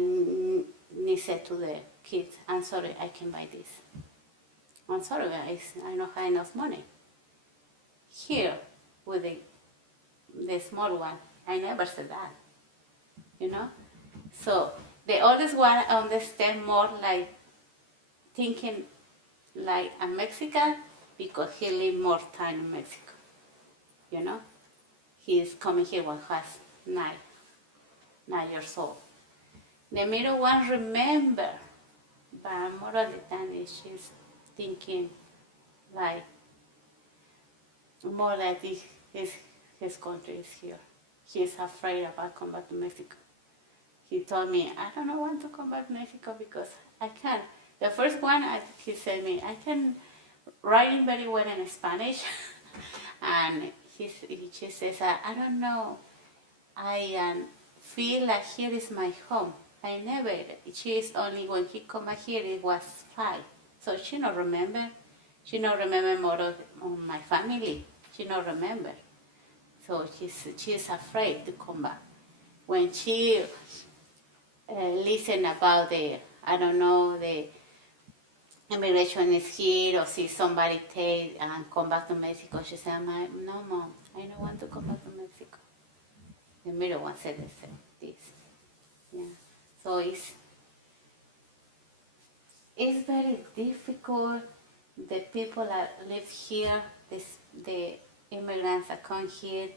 need say to the kids, I'm sorry, I can buy this. I'm sorry, guys, I don't have enough money. Here, with the small one, I never said that, So the oldest one understand more like thinking like a Mexican because he live more time in Mexico, He is coming here when he has 9 years old. The middle one remember, but more of the time she's thinking like more that his country is here. He's afraid about coming back to Mexico. He told me, I don't want to come back to Mexico because I can't. The first one, he said me, I can write very well in Spanish. And she says, I don't know. I feel like here is my home. I never, she's only, when he come back here, it was 5. So she don't remember. She don't remember more of my family. She don't remember. So she's afraid to come back. When she listen about the immigration is here, or see somebody take and come back to Mexico, she said, no, Mom, I don't want to come back to Mexico. The middle one said the same, this. Yeah. So it's very difficult. The people that live here, the immigrants that come here,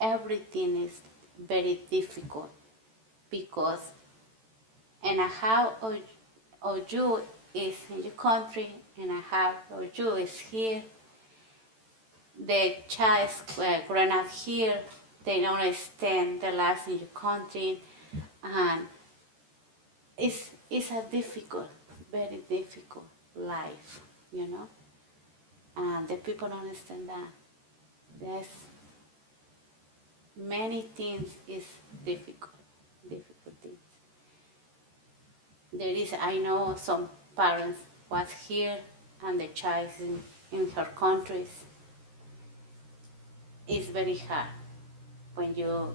everything is very difficult because and how or you is in your country and how or you is here. The child growing up here, they don't understand the life in your country, and it's a difficult, very difficult life, and the people don't understand that. There's many things is difficult things. There is, I know some parents was here and the child in her countries. It's very hard when you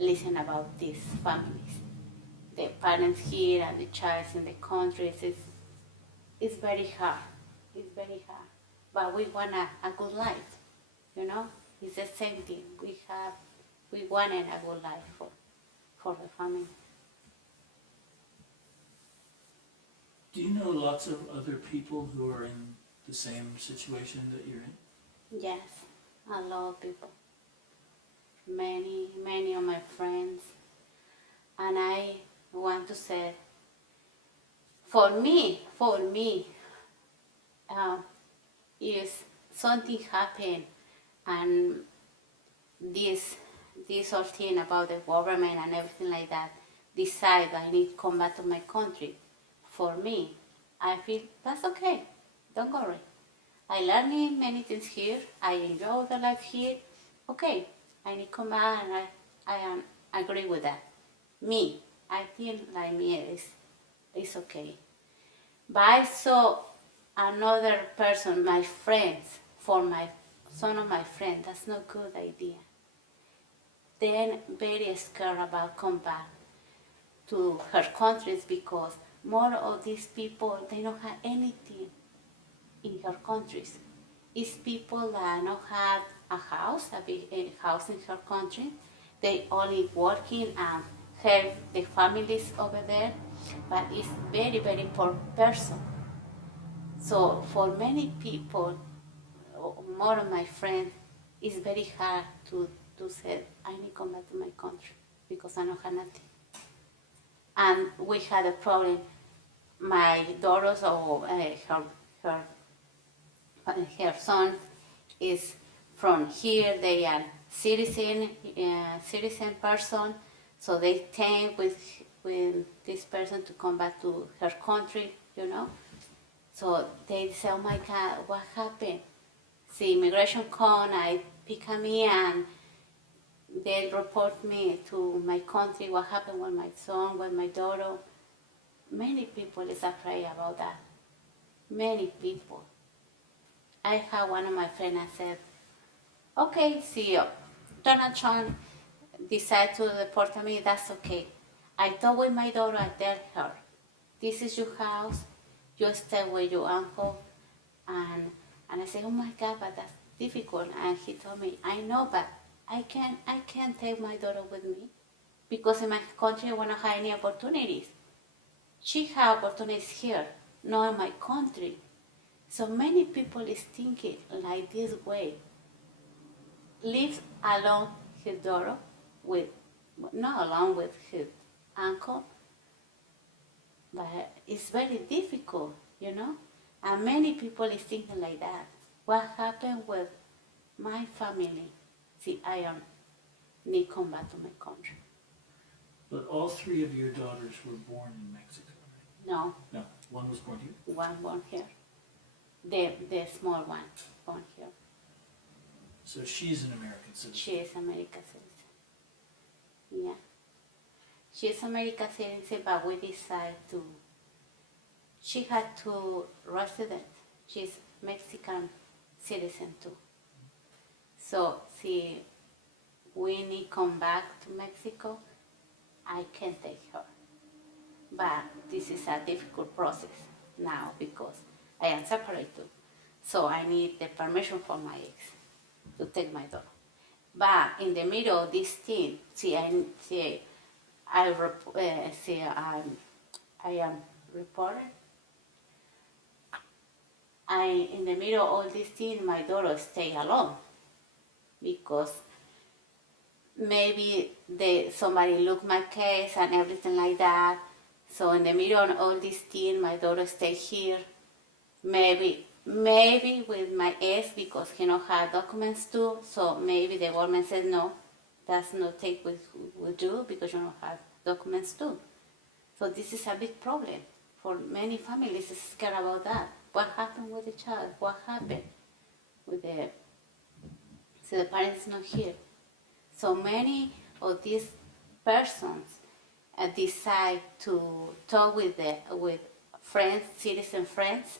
listen about these families. The parents here and the child in the countries it's very hard. It's very hard. But we want a good life, It's the same thing. We wanted a good life for the family. Do you know lots of other people who are in the same situation that you're in? Yes, a lot of people. Many of my friends. And I want to say, for me, if something happened and this whole thing about the government and everything like that, decide I need to come back to my country, for me, I feel that's okay. Don't worry. I learned many things here. I enjoy the life here. Okay, I need to come back and I agree with that. Me, I feel like me is okay. But I saw another person, my friends, some of my friends, that's not a good idea. Then very scared about come back to her countries because more of these people, they don't have anything in her countries. It's people that don't have a house, a big house in her country. They only working and help the families over there, but it's very, very poor person. So for many people, more of my friends, it's very hard to say, I need to come back to my country because I don't have nothing. and we had a problem. My daughters or her son is from here. They are citizen person, so they came with this person to come back to her country, you know. So they say, oh my God, what happened? The immigration come, I pick me and they report me to my country, what happened with my son, with my daughter. Many people is afraid about that. Many people. I had one of my friends said, okay, see, Donald Trump decided to deport me, that's okay. I talked with my daughter, I tell her, this is your house, you stay with your uncle. And I said, oh my God, but that's difficult. And he told me, I know, but I can't take my daughter with me because in my country I want to have any opportunities. She has opportunities here, not in my country. So many people is thinking like this way. Live alone his daughter with, not alone with his uncle, but it's very difficult, you know? And many people is thinking like that. What happened with my family? See, I need to come back to my country. But all three of your daughters were born in Mexico, right? No, No, one was born here. one born here. The small one born here. So she's an American citizen. She is American citizen. Yeah. She's American citizen, but we decided to. She had two residents. She's Mexican citizen too. So, see, we need to come back to Mexico. I can take her. But this is a difficult process now because I am separated. So I need the permission from my ex to take my daughter. But in the middle of this thing, I am reported. In the middle of all this thing, my daughter stay alone because maybe somebody looked my case and everything like that. So in the middle of all this thing, my daughter stay here. Maybe with my ex because he don't have documents too. So maybe the government said no, that's not take with you because you don't have documents too. So this is a big problem for many families. Is scared about that. What happened with the child? What happened with so the parents not here? So many of these persons decide to talk with friends, citizen friends,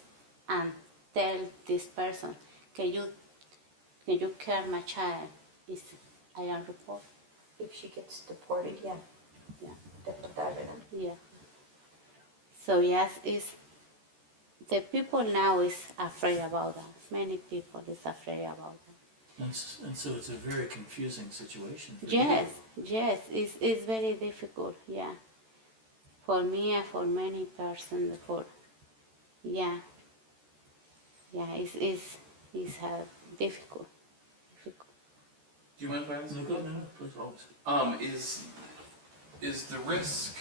and tell this person, can you care my child? I am report. If she gets deported, yeah. Yeah. Deportar, ¿verdad? Yeah. So yes, the people now is afraid about that. Many people is afraid about that. And so it's a very confusing situation for Yes, you. yes, it's very difficult. Yeah, for me and for many persons. Yeah, it's difficult. Do you mind if I ask? No, please, always. Is the risk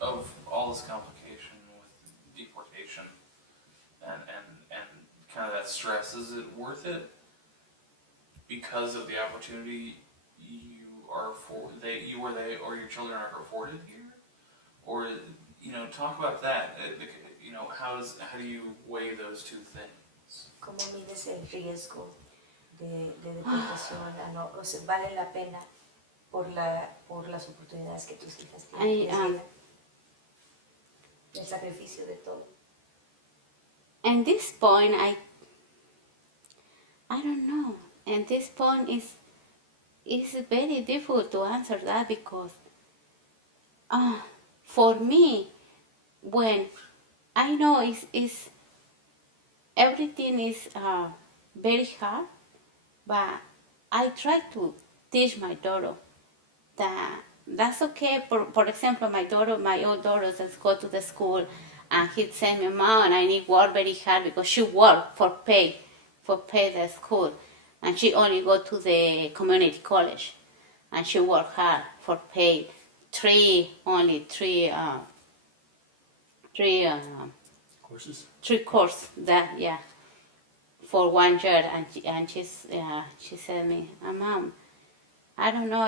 of all this complication with deportation and kind of that stress, is it worth it because of the opportunity or your children are afforded here? Or, talk about that. How do you weigh those two things? ¿Cómo mides el riesgo de deportación? O sea, ¿vale la pena por las oportunidades que tus hijas tienen? El sacrificio de todo. At this point, I don't know. At this point, it's very difficult to answer that because for me, when I know is everything is very hard, but I try to teach my daughter that's okay. For example, my old daughter says go to the school, and he'd say me, Mom, and I need work very hard because she work for pay the school, and she only go to the community college, and she work hard for pay only Courses? 3 course that, yeah, for 1 year, and she said me, Mom, I don't know,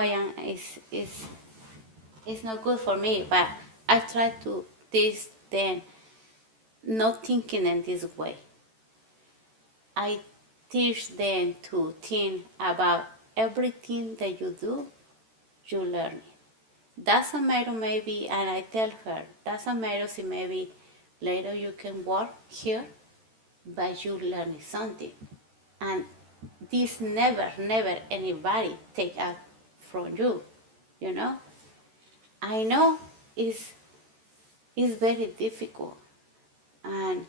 it's not good for me, but I try to this then, not thinking in this way. I teach them to think about everything that you do, you learn it. Doesn't matter maybe, and I tell her, doesn't matter if maybe later you can work here, but you learn something. And this never anybody take out from you, you know? I know it's very difficult, and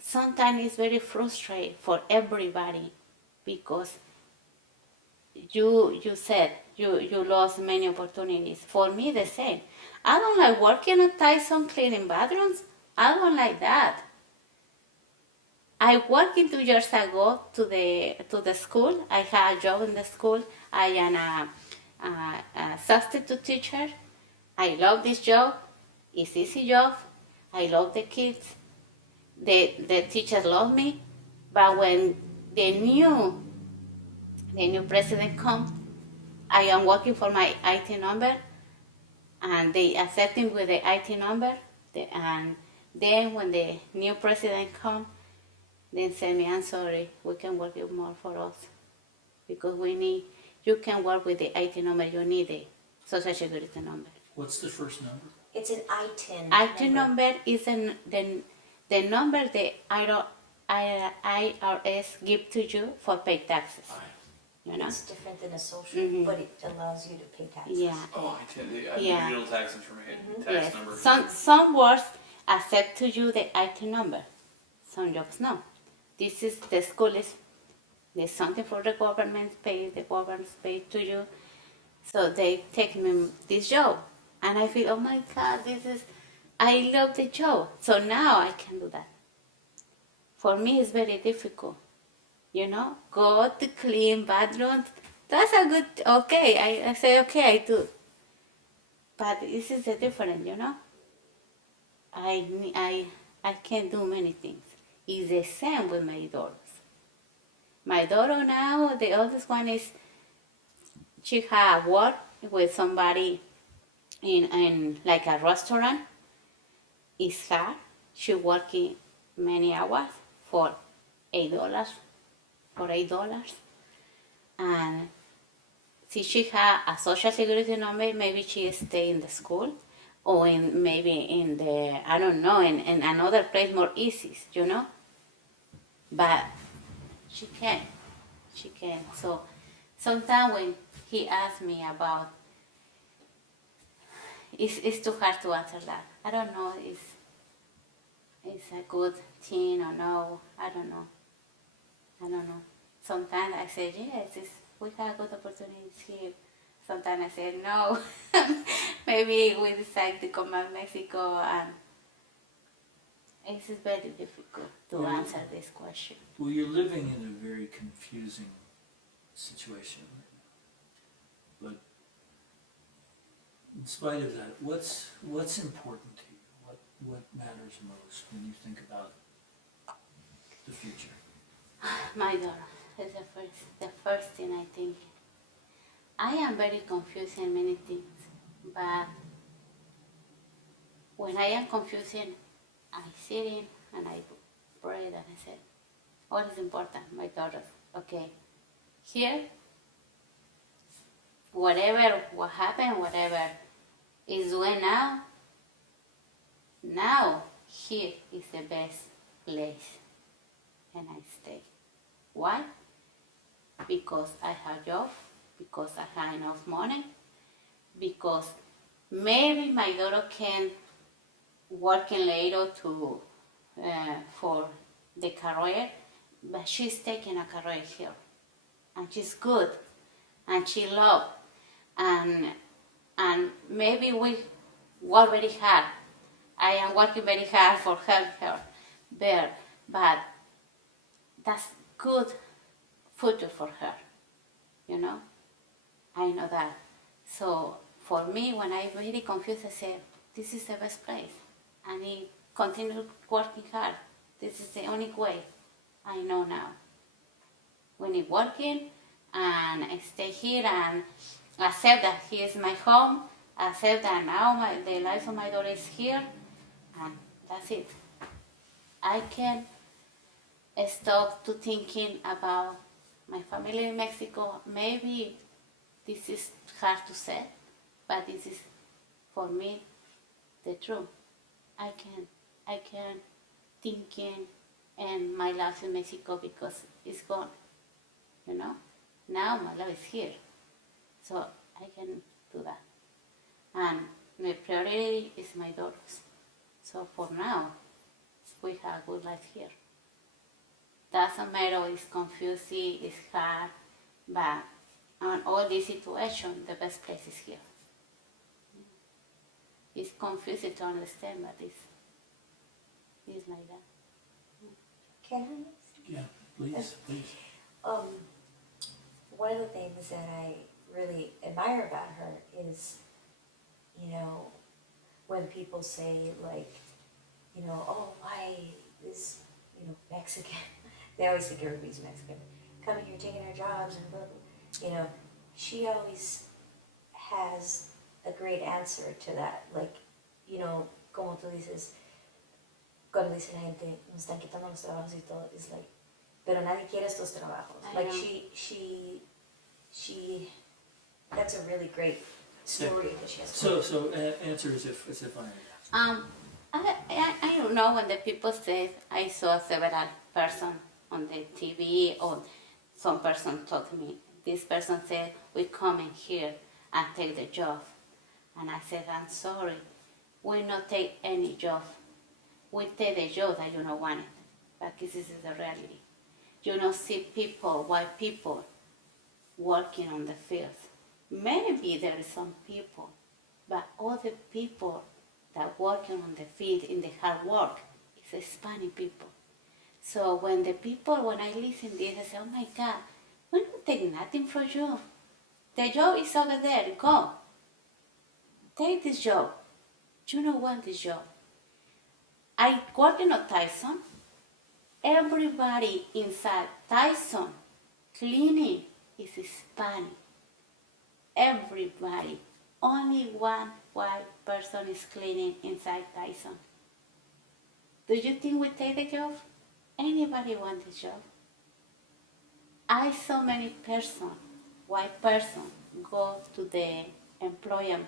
sometimes it's very frustrating for everybody, because you said you lost many opportunities. For me, the same. I don't like working at Tyson cleaning bathrooms. I don't like that. I worked 2 years ago to the school. I had a job in the school. I am a substitute teacher. I love this job. It's easy job. I love the kids. The teachers love me. But when the new president comes, I am working for my IT number, and they accept me with the IT number. And then when the new president comes, then say me, I'm sorry, we can work it more for us, because you can work with the IT number, you need the social security number. What's the first number? It's an ITIN. IT number is the number the IRS give to you for pay taxes. You know? It's different than a social, but it allows you to pay taxes. Yeah. Oh, Yeah. digital tax information, Yes. tax number. Some words accept to you the IT number. Some jobs no. This is the school there's something for the government pay to you. So they take me this job, and I feel, oh my God, I love the job. So now I can do that. For me, it's very difficult. You know, go to clean bathrooms. That's a good, okay. I say, okay, I do. But this is the difference, you know. I can't do many things. It's the same with my daughters. My daughter now, the oldest one she had work with somebody in like a restaurant. It's hard. She working many hours for $8. And see, she had a social security number, maybe she stay in the school, or maybe in the, I don't know, in another place more easy, you know. But she can. So sometimes when he asks me about, it's too hard to answer that. I don't know if it's a good thing or no. I don't know. Sometimes I say, yes, we have good opportunities here. Sometimes I say, no. Maybe we decide to come to Mexico, and it's very difficult to answer this question. Well, you're living in a very confusing situation right now. But in spite of that, what's important to you? What matters most when you think about the future? My daughter is the first thing I think. I am very confused in many things, but when I am confused, I sit in and I pray, and I say, what is important? My daughter, okay, here, what happened, whatever is doing now here is the best place, and I stay. Why? Because I have job, because I have enough money, because maybe my daughter can working later for the career, but she's taking a career here, and she's good, and she love, and maybe we work very hard. I am working very hard for help her there, but that's good future for her, you know. I know that. So for me, when I really confused, I said, this is the best place. And he continued working hard. This is the only way I know now. When he working and I stay here and accept that he is my home, accept that now the life of my daughter is here, and that's it. I can stop to thinking about my family in Mexico. Maybe this is hard to say, but this is for me the truth. I can thinking and my life in Mexico because it's gone. You know, now my life is here, so I can do that. And my priority is my daughters. So for now, we have a good life here. Doesn't matter, it's confusing, it's hard, but on all this situation, the best place is here. It's confusing to understand, but it's like that. Can I ask? Yeah, please. One of the things that I really admire about her is, when people say like, oh, why is, Mexican, they always think everybody's Mexican, coming here taking our jobs and blah, blah. She always has a great answer to that. Like, como tú dices, cuando dice la gente, nos están quitando los trabajos y todo, it's like, pero nadie quiere estos trabajos. Like she, that's a really great story that she has. So answer as if I I don't know when the people say I saw several person on the TV or some person told me, this person said, we come in here and take the job. And I said, I'm sorry, we not take any job. We take the job that you don't want it. But this is the reality. You don't see people, white people, working on the field. Maybe there is some people, but all the people that working on the field in the hard work is Hispanic people. So when I listen to this, I say, oh my God, we don't take nothing from you. The job is over there, go. Take this job. You don't want this job. I work in a Tyson. Everybody inside Tyson cleaning is Hispanic. Everybody. Only one white person is cleaning inside Tyson. Do you think we take the job? Anybody want the job? I saw many white person, go to the employer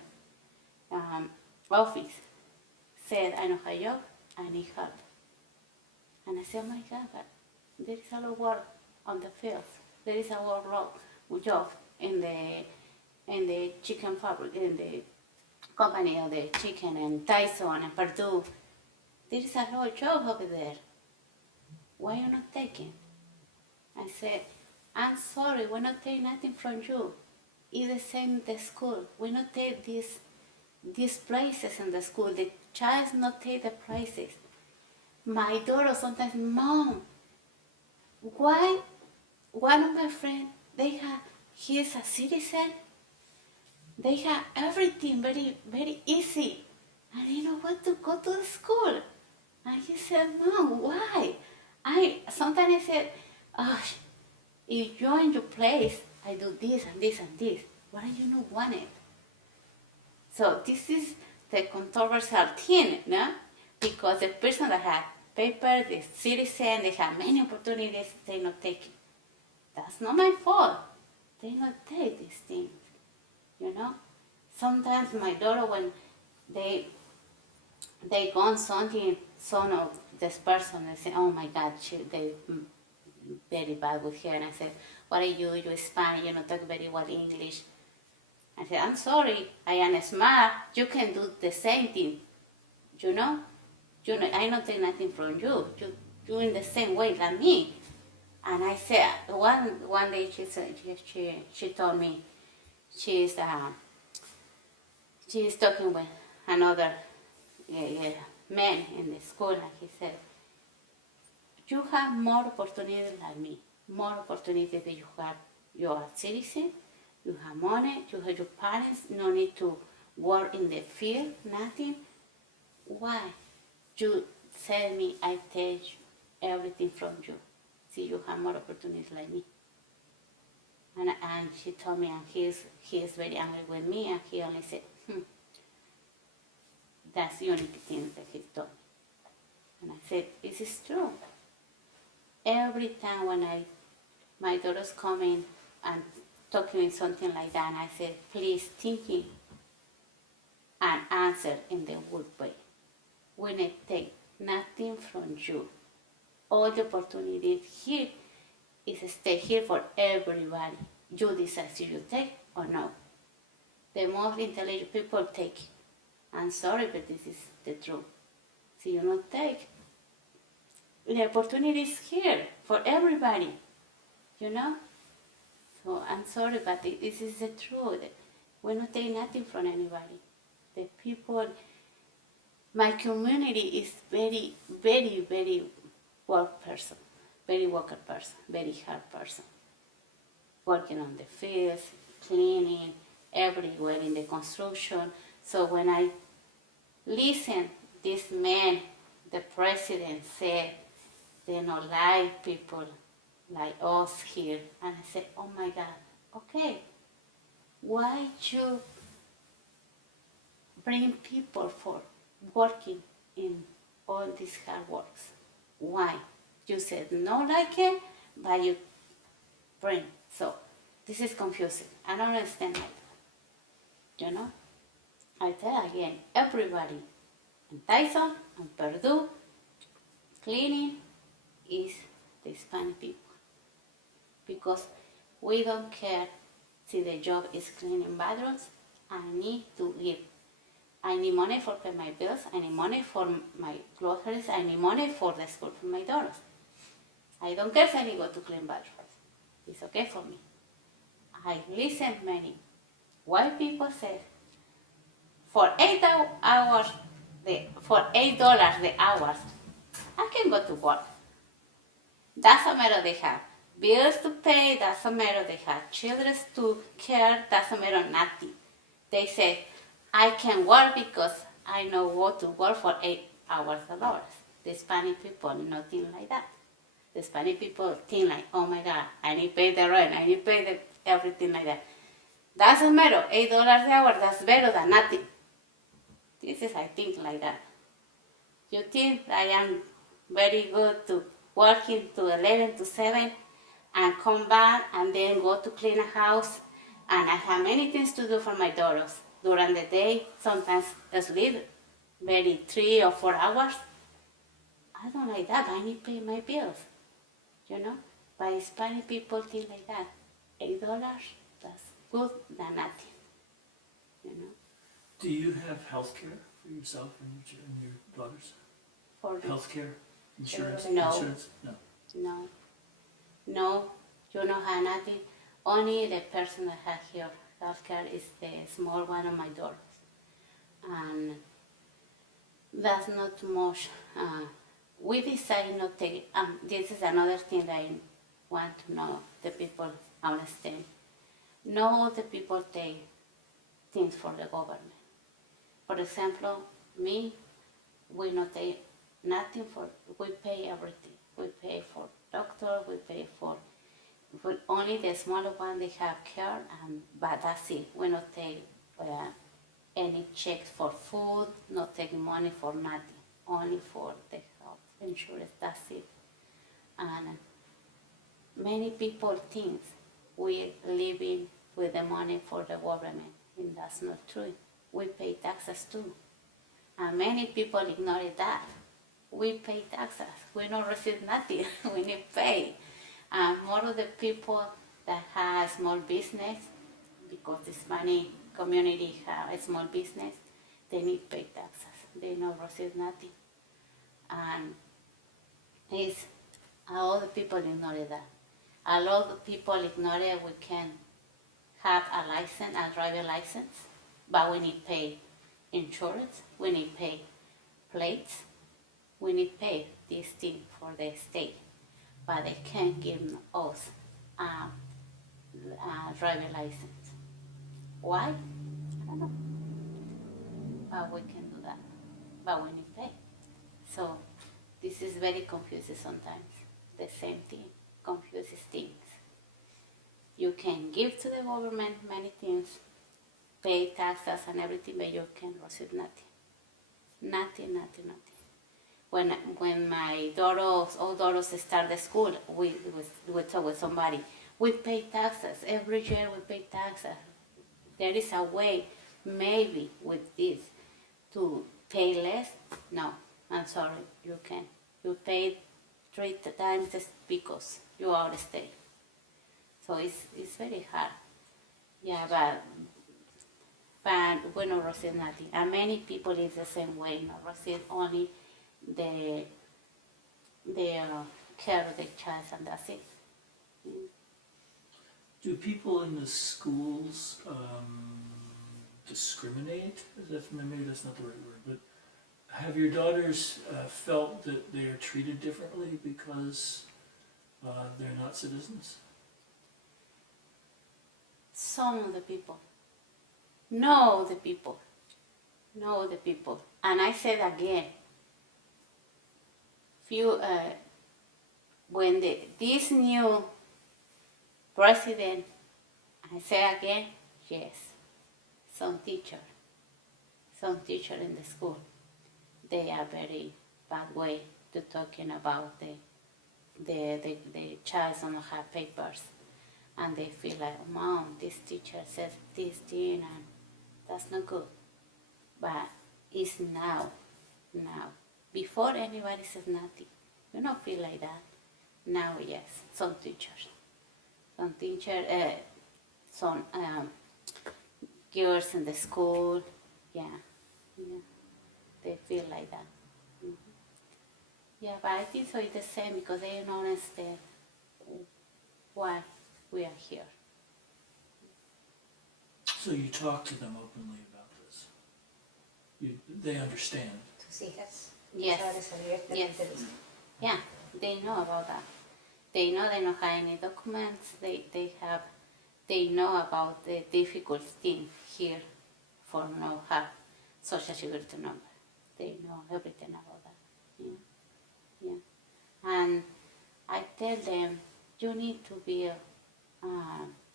office, said, I don't have a job, I need help. And I said, oh my God, but there is a lot of work on the field. There is a lot of job in the chicken fabric, in the company of the chicken and Tyson and Purdue. There is a lot of job over there. Why are you not taking? I said, I'm sorry, we're not taking nothing from you. It's the same the school. We not take these places in the school. The child not take the places. My daughter sometimes, Mom, why one of my friends, he is a citizen. They have everything very, very easy. And you know what to go to the school. And he said, Mom, why? Sometimes I said, oh, if you're in your place, I do this and this and this. Why do you not want it? So this is the controversial thing, no? Because the person that had papers, the citizen, they have many opportunities, they not take it. That's not my fault. They not take these things, Sometimes my daughter, when they go on something, son of this person, they say, oh my God, they very bad with her. And I said, what are you? You're Spanish, you don't talk very well English. I said, I'm sorry, I am smart, you can do the same thing, I don't take nothing from you. You're in the same way like me. And I said, one day she told me she's talking with another man in the school, and he said, you have more opportunities like me, more opportunities that you have. You're a citizen, You have money, you have your parents, no need to work in the field, nothing. Why? You tell me I take everything from you. See, you have more opportunities like me. And she told me, and he is very angry with me, and he only said, that's the only thing that he's done. And I said, this is true. Every time when my daughters come in and talking something like that, and I said, please thinking and answer in the good way. When I take nothing from you, all the opportunities here is stay here for everybody. You decide if you take or no. The most intelligent people take. I'm sorry, but this is the truth. So you not take. The opportunity is here for everybody, you know? So I'm sorry, but this is the truth. We not take nothing from anybody. The people, my community is very, very, very work person, very worker person, very hard person. Working on the fields, cleaning, everywhere in the construction. So when I listen, this man, the president said, they don't like people like us here. And I said, oh my God, okay, why you bring people for working in all these hard works? Why? You said no like it, but you bring. So this is confusing. I don't understand that. You know? I tell again, everybody in Tyson and Purdue, cleaning is the Hispanic people. Because we don't care si the job is cleaning bathrooms. I need to give. I need money for pay my bills. I need money for my groceries. I need money for the school for my daughters. I don't care if I need to go to clean bathrooms. It's okay for me. I listen many white people say for $8 the hour, I can go to work. Doesn't matter they have bills to pay, doesn't matter they have children to care, doesn't matter nothing. They say, I can work because I know what to work for $8 a day. The Hispanic people, nothing like that. The Hispanic people think like, oh my God, I need to pay the rent, I need to pay everything like that. Doesn't matter, $8 the hour, that's better than nothing. This is, I think, like that. You think I am very good to working to 11 to 7 and come back and then go to clean a house, and I have many things to do for my daughters. During the day, sometimes I sleep maybe 3 or 4 hours. I don't like that. I need to pay my bills, you know. But Hispanic people think like that. $8, that's good than nothing, you know. Do you have health care for yourself and your daughters? For the, Health care? Insurance? No. Insurance? No. no, you don't have nothing. Only the person that has here healthcare is the small one of my daughters, and that's not much. We decided not to. This is another thing that I want to know. The people understand. Not all the people take things for the government. For example, me, we not take nothing for. We pay everything. We pay for doctor. We pay for. But only the smaller one they have care, but that's it. We not take any checks for food, not taking money for nothing, only for the health insurance. That's it. And many people think we living with the money for the government, and that's not true. We pay taxes too, and many people ignore that. We pay taxes. We don't receive nothing. We need pay. More of the people that have small business, because the Hispanic community have a small business, they need pay taxes. They don't receive nothing. And it's, a lot of people ignore that. A lot of people ignore we can have a license, a driver license, but we need pay insurance, we need pay plates, we need pay this thing for the state. But they can't give us a driver license. Why? I don't know. But we can do that. But when you pay. So this is very confusing sometimes. The same thing confuses things. You can give to the government many things, pay taxes and everything, but you can receive nothing. Nothing. When my all daughters start the school, we talk with somebody. We pay taxes every year. We pay taxes. There is a way, maybe with this, to pay less. No, I'm sorry, you can. You pay 3 times because you are out of state. So it's very hard. Yeah, but we don't receive nothing. And many people is the same way, not receive only the care of the child, and that's it. Do people in the schools discriminate? Maybe that's not the right word, but have your daughters felt that they are treated differently because they're not citizens? Some of the people. No, the people. And I said again, when this new president, I say again, yes, some teacher in the school, they are very bad way to talking about the child don't have papers, and they feel like, Mom, this teacher said this thing, and that's not good. But it's now. Before anybody says nothing, you don't feel like that. Now, yes, some teachers, some girls in the school, yeah, they feel like that. Mhm. Yeah, but I think so it's the same because they don't understand why we are here. So you talk to them openly about this. They understand. Tus hijas, Yes. sabes abiertamente de esto. Yeah, they know about that. They know they don't have any documents. They know about the difficult thing here for no have social security number. They know everything about that. Yeah. And I tell them, you need to be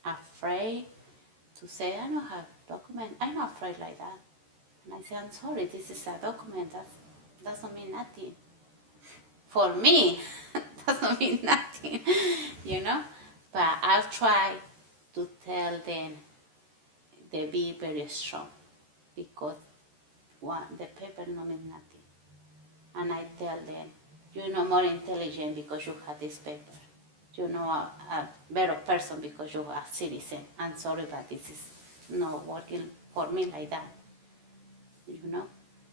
afraid to say, I don't have document. I'm not afraid like that. And I say, I'm sorry, this is a document. That doesn't mean nothing. For me, doesn't mean nothing, But I'll try to tell them they be very strong because the paper no mean nothing. And I tell them, you're no more intelligent because you have this paper. You're not a better person because you are a citizen. I'm sorry, but this is not working for me like that,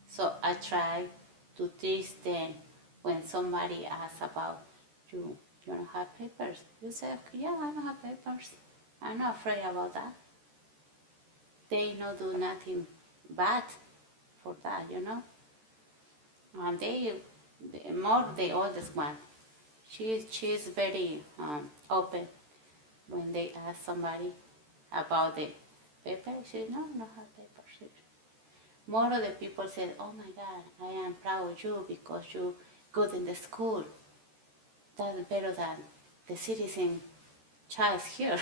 So I try to teach them when somebody asks about you don't have papers. You say, yeah, I don't have papers. I'm not afraid about that. They don't do nothing bad for that, And the oldest one, she's very open when they ask somebody about the paper. She said, no, I don't have papers. More of the people said, oh my God, I am proud of you because you good in the school. That's better than the citizen child here,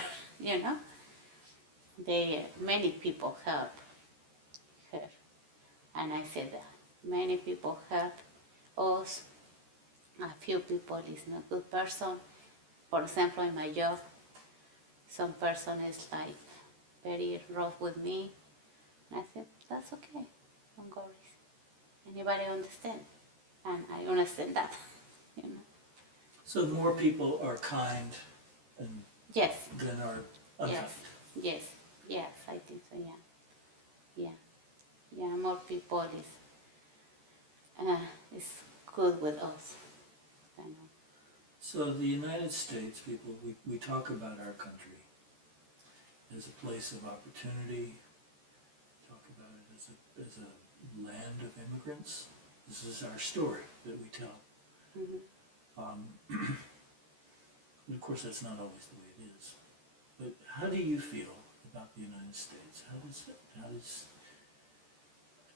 Many people help her. And I said that many people help us. A few people is not good person. For example, in my job, some person is like very rough with me. And I said, that's okay, don't worry. Anybody understand? And I understand that, So more people are kind and Yes, than are unkind. yes, I think so, yeah, more people is good with us, So the United States, people, we talk about our country as a place of opportunity, talk about it as a land of immigrants. This is our story that we tell. And of course, that's not always the way it is. But how do you feel about the United States? How does,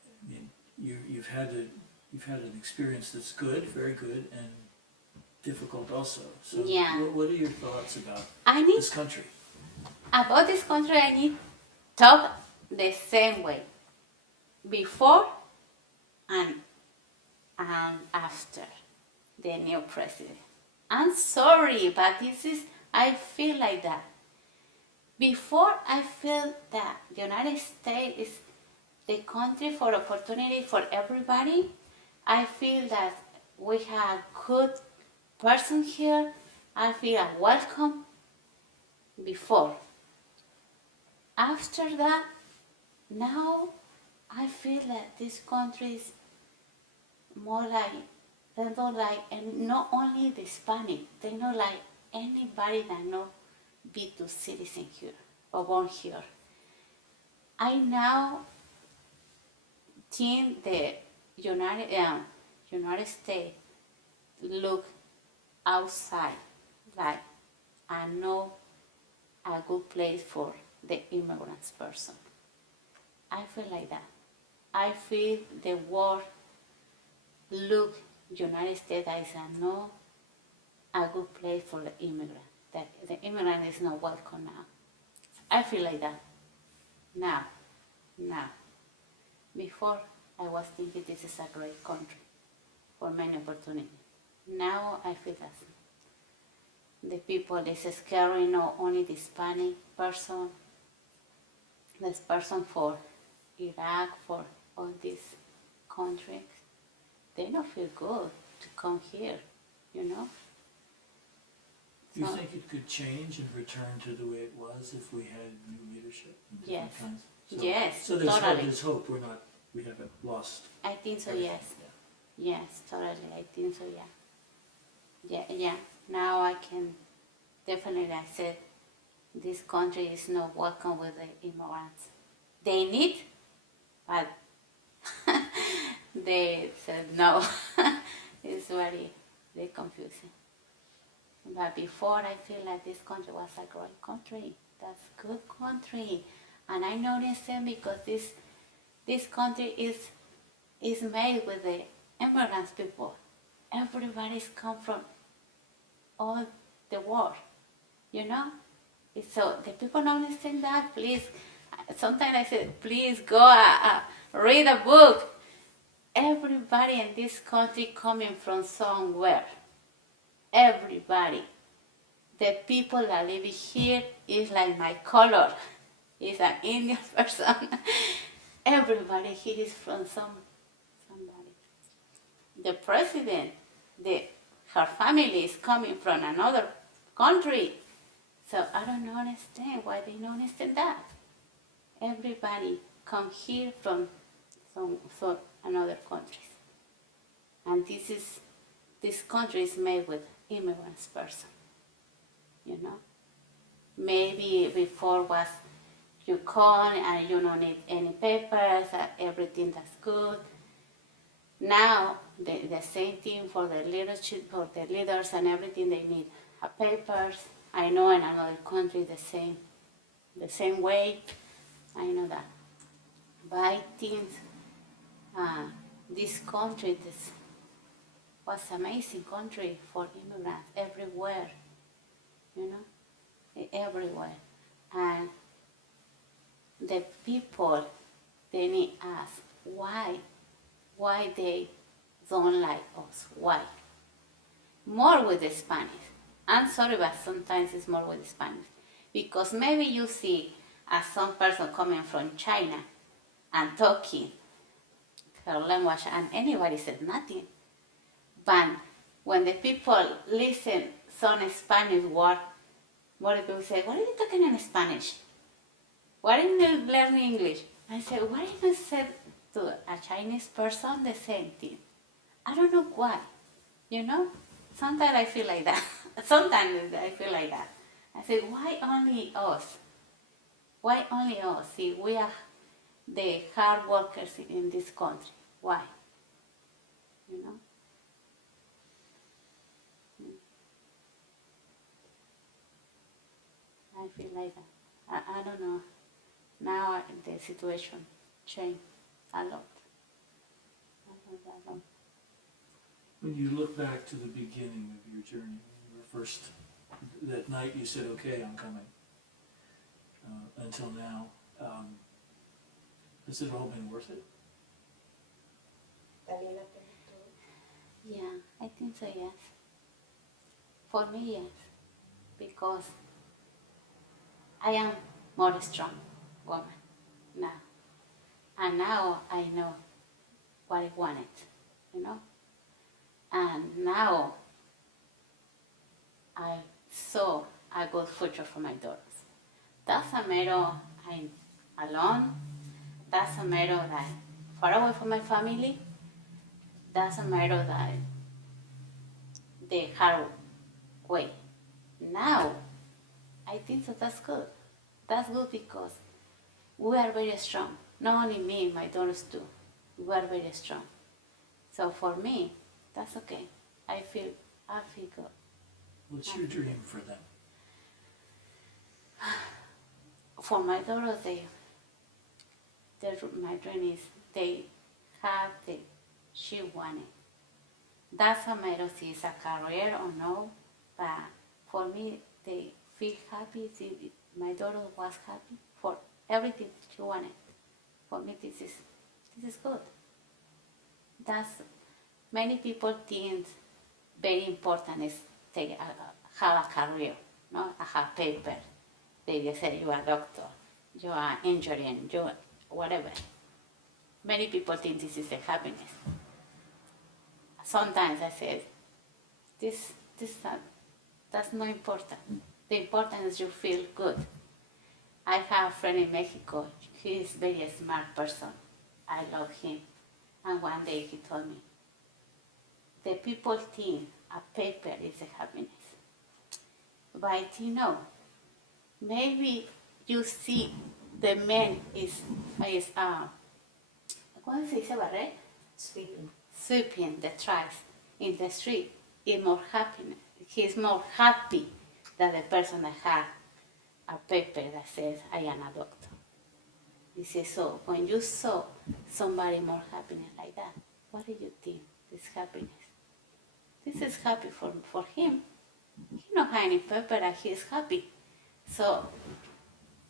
I mean, you've had an experience that's good, very good, and difficult also. So Yeah. what are your thoughts about I need this country? about this country. I need talk the same way before and after the new president. I'm sorry, but this is I feel like that. Before I feel that the United States is the country for opportunity for everybody. I feel that we have good person here. I feel welcome before. After that, now I feel that this country is more like they don't like, and not only the Hispanic, they don't like anybody that not be to citizen here or born here. I now think the United States look outside like I know a good place for the immigrants person. I feel like that. I feel the world look United States as a no a good place for the immigrant. That the immigrant is not welcome now. I feel like that. Now. Before I was thinking this is a great country for many opportunities. Now I feel that the people is scary, not only the Hispanic person, this person for Iraq, for all these countries, they don't feel good to come here, you know? Do you So- think it could change and return to the way it was if we had new leadership in different Yes. times? Yes, So there's totally. hope. There's hope. We haven't lost. I think so, everything. yes. Yes, totally. I think so, yeah. Yeah. Now I can definitely, I said, this country is not welcome with the immigrants. They need, but they said no. It's very confusing. But before, I feel like this country was a great country. That's good country. And I noticed them because this country is made with the immigrants people. Everybody's come from all the world, you know? So the people don't understand that. Please, sometimes I say, please go read a book. Everybody in this country coming from somewhere. Everybody. The people that live here is like my color. Is an Indian person. Everybody here is from somebody. The president, her family is coming from another country. So I don't understand why they don't understand that. Everybody come here from another countries. And this country is made with immigrants person. You know? Maybe before was you come and you don't need any papers, everything that's good. Now the same thing for the leadership, for the leaders and everything, they need papers. I know in another country the same way. I know that. But I think this country was amazing country for immigrants everywhere. You know, everywhere. And the people, they need ask why they don't like us. Why? More with the Spanish. I'm sorry, but sometimes it's more with the Spanish. Because maybe you see some person coming from China and talking her language and anybody said nothing. But when the people listen some Spanish word, more people say, what are you talking in Spanish? Why didn't you learn English? I said, why didn't you say to a Chinese person the same thing? I don't know why. You know? Sometimes I feel like that. Sometimes I feel like that. I said, why only us? Why only us? See, we are the hard workers in this country. Why? You know? I feel like that. I don't know. Now the situation changed a lot. A lot. When you look back to the beginning of your journey, when you were first, that night you said, okay, I'm coming, until now, has it all been worth it? ¿Valió la pena todo? Yeah, I think so, yes. For me, yes. Because I am more strong woman now. And now I know what I wanted, you know? And now I saw a good future for my daughters. Doesn't matter I'm alone, doesn't matter that I'm far away from my family, doesn't matter that the hard way. Now, I think so that's good. That's good because we are very strong. Not only me, my daughters too. We are very strong. So for me, that's okay. I feel good. What's your dream for them? For my daughters, my dream is they have the she wanted. Doesn't matter if it's a career or no, but for me, they feel happy. My daughter was happy for everything she wanted. For me, this is good. That's many people think very important is they have a career, no, have paper. They just say you are a doctor, you are engineer, you are whatever. Many people think this is the happiness. Sometimes I say, that's not important. The important is you feel good. I have a friend in Mexico. He is a very smart person. I love him. And one day he told me, the people think a paper is a happiness. But you know, maybe you see the man is ¿cómo se dice barrer? Sweeping the trash in the street is more happiness. He's more happy than the person that has a paper that says, I am a doctor. He says, so when you saw somebody more happiness like that, what do you think is happiness? This is happy for him. He don't have any paper and he is happy. So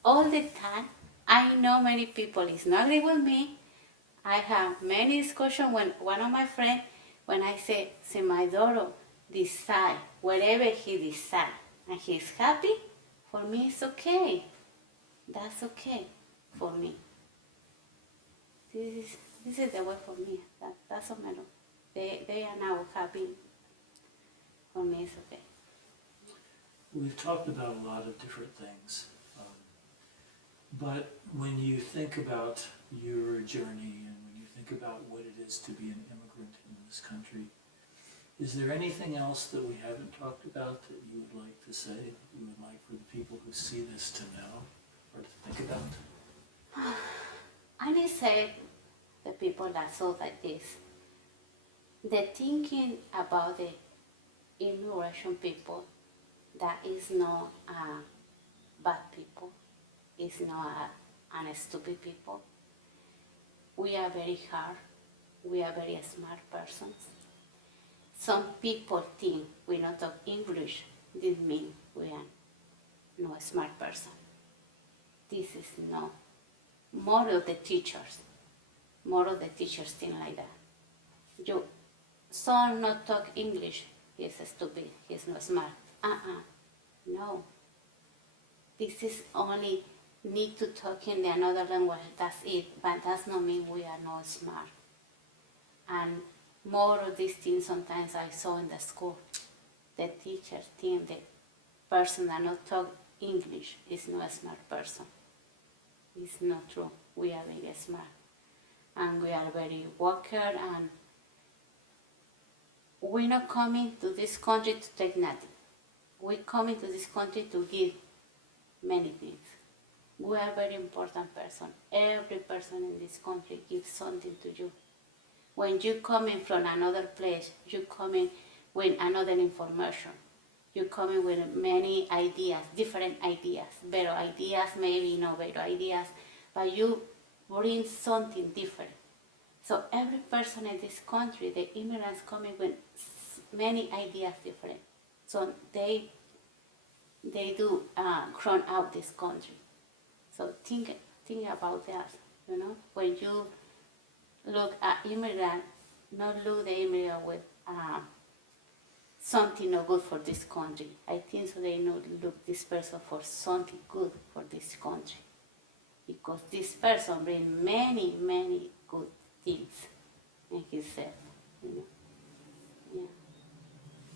all the time, I know many people is not agree with me. I have many discussions when one of my friends, when I say, see my daughter decide whatever he decide and he's happy, for me it's okay. That's okay for me. This is the way for me. That's what matter. They are now happy. For me it's okay. We've talked about a lot of different things, but when you think about your journey and when you think about what it is to be an immigrant in this country, is there anything else that we haven't talked about that you would like to say, that you would like for the people who see this to know or to think about? I need to say the people that saw like this, the thinking about the immigration people, that is not bad people, is not a stupid people. We are very hard, we are very smart persons. Some people think we don't talk English, this means we are not a smart person. This is no. More of the teachers think like that. Some not talk English, he's stupid, he's not smart. No. This is only need to talk in another language, that's it, but does not mean we are not smart. And more of these things sometimes I saw in the school. The teachers think the person that not talk English is not a smart person. It's not true. We are very smart. And we are very worker, and we're not coming to this country to take nothing. We're coming to this country to give many things. We are a very important person. Every person in this country gives something to you. When you coming from another place, you coming with another information. You coming with many ideas, different ideas, better ideas, maybe no better ideas, but you bring something different. So every person in this country, the immigrants coming with many ideas different. So they do crown out this country. So think about that, when you look at immigrant, not look the immigrant with something not good for this country. I think so they not look this person for something good for this country. Because this person bring many, many good things in himself, Yeah.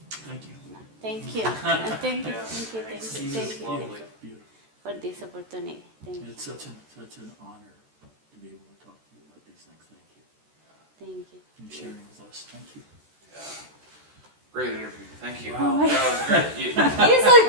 Thank you. Thank you. Thank you. Yeah, Thank you. thanks. Thank you. This Thank is you. lovely. Beautiful. For this opportunity. Thank you. It's such an honor to be able to talk to you about these things. Thank you. Thank you. And sharing with us. Thank you. Yeah. Great interview. Thank you. Wow. That was great. He's like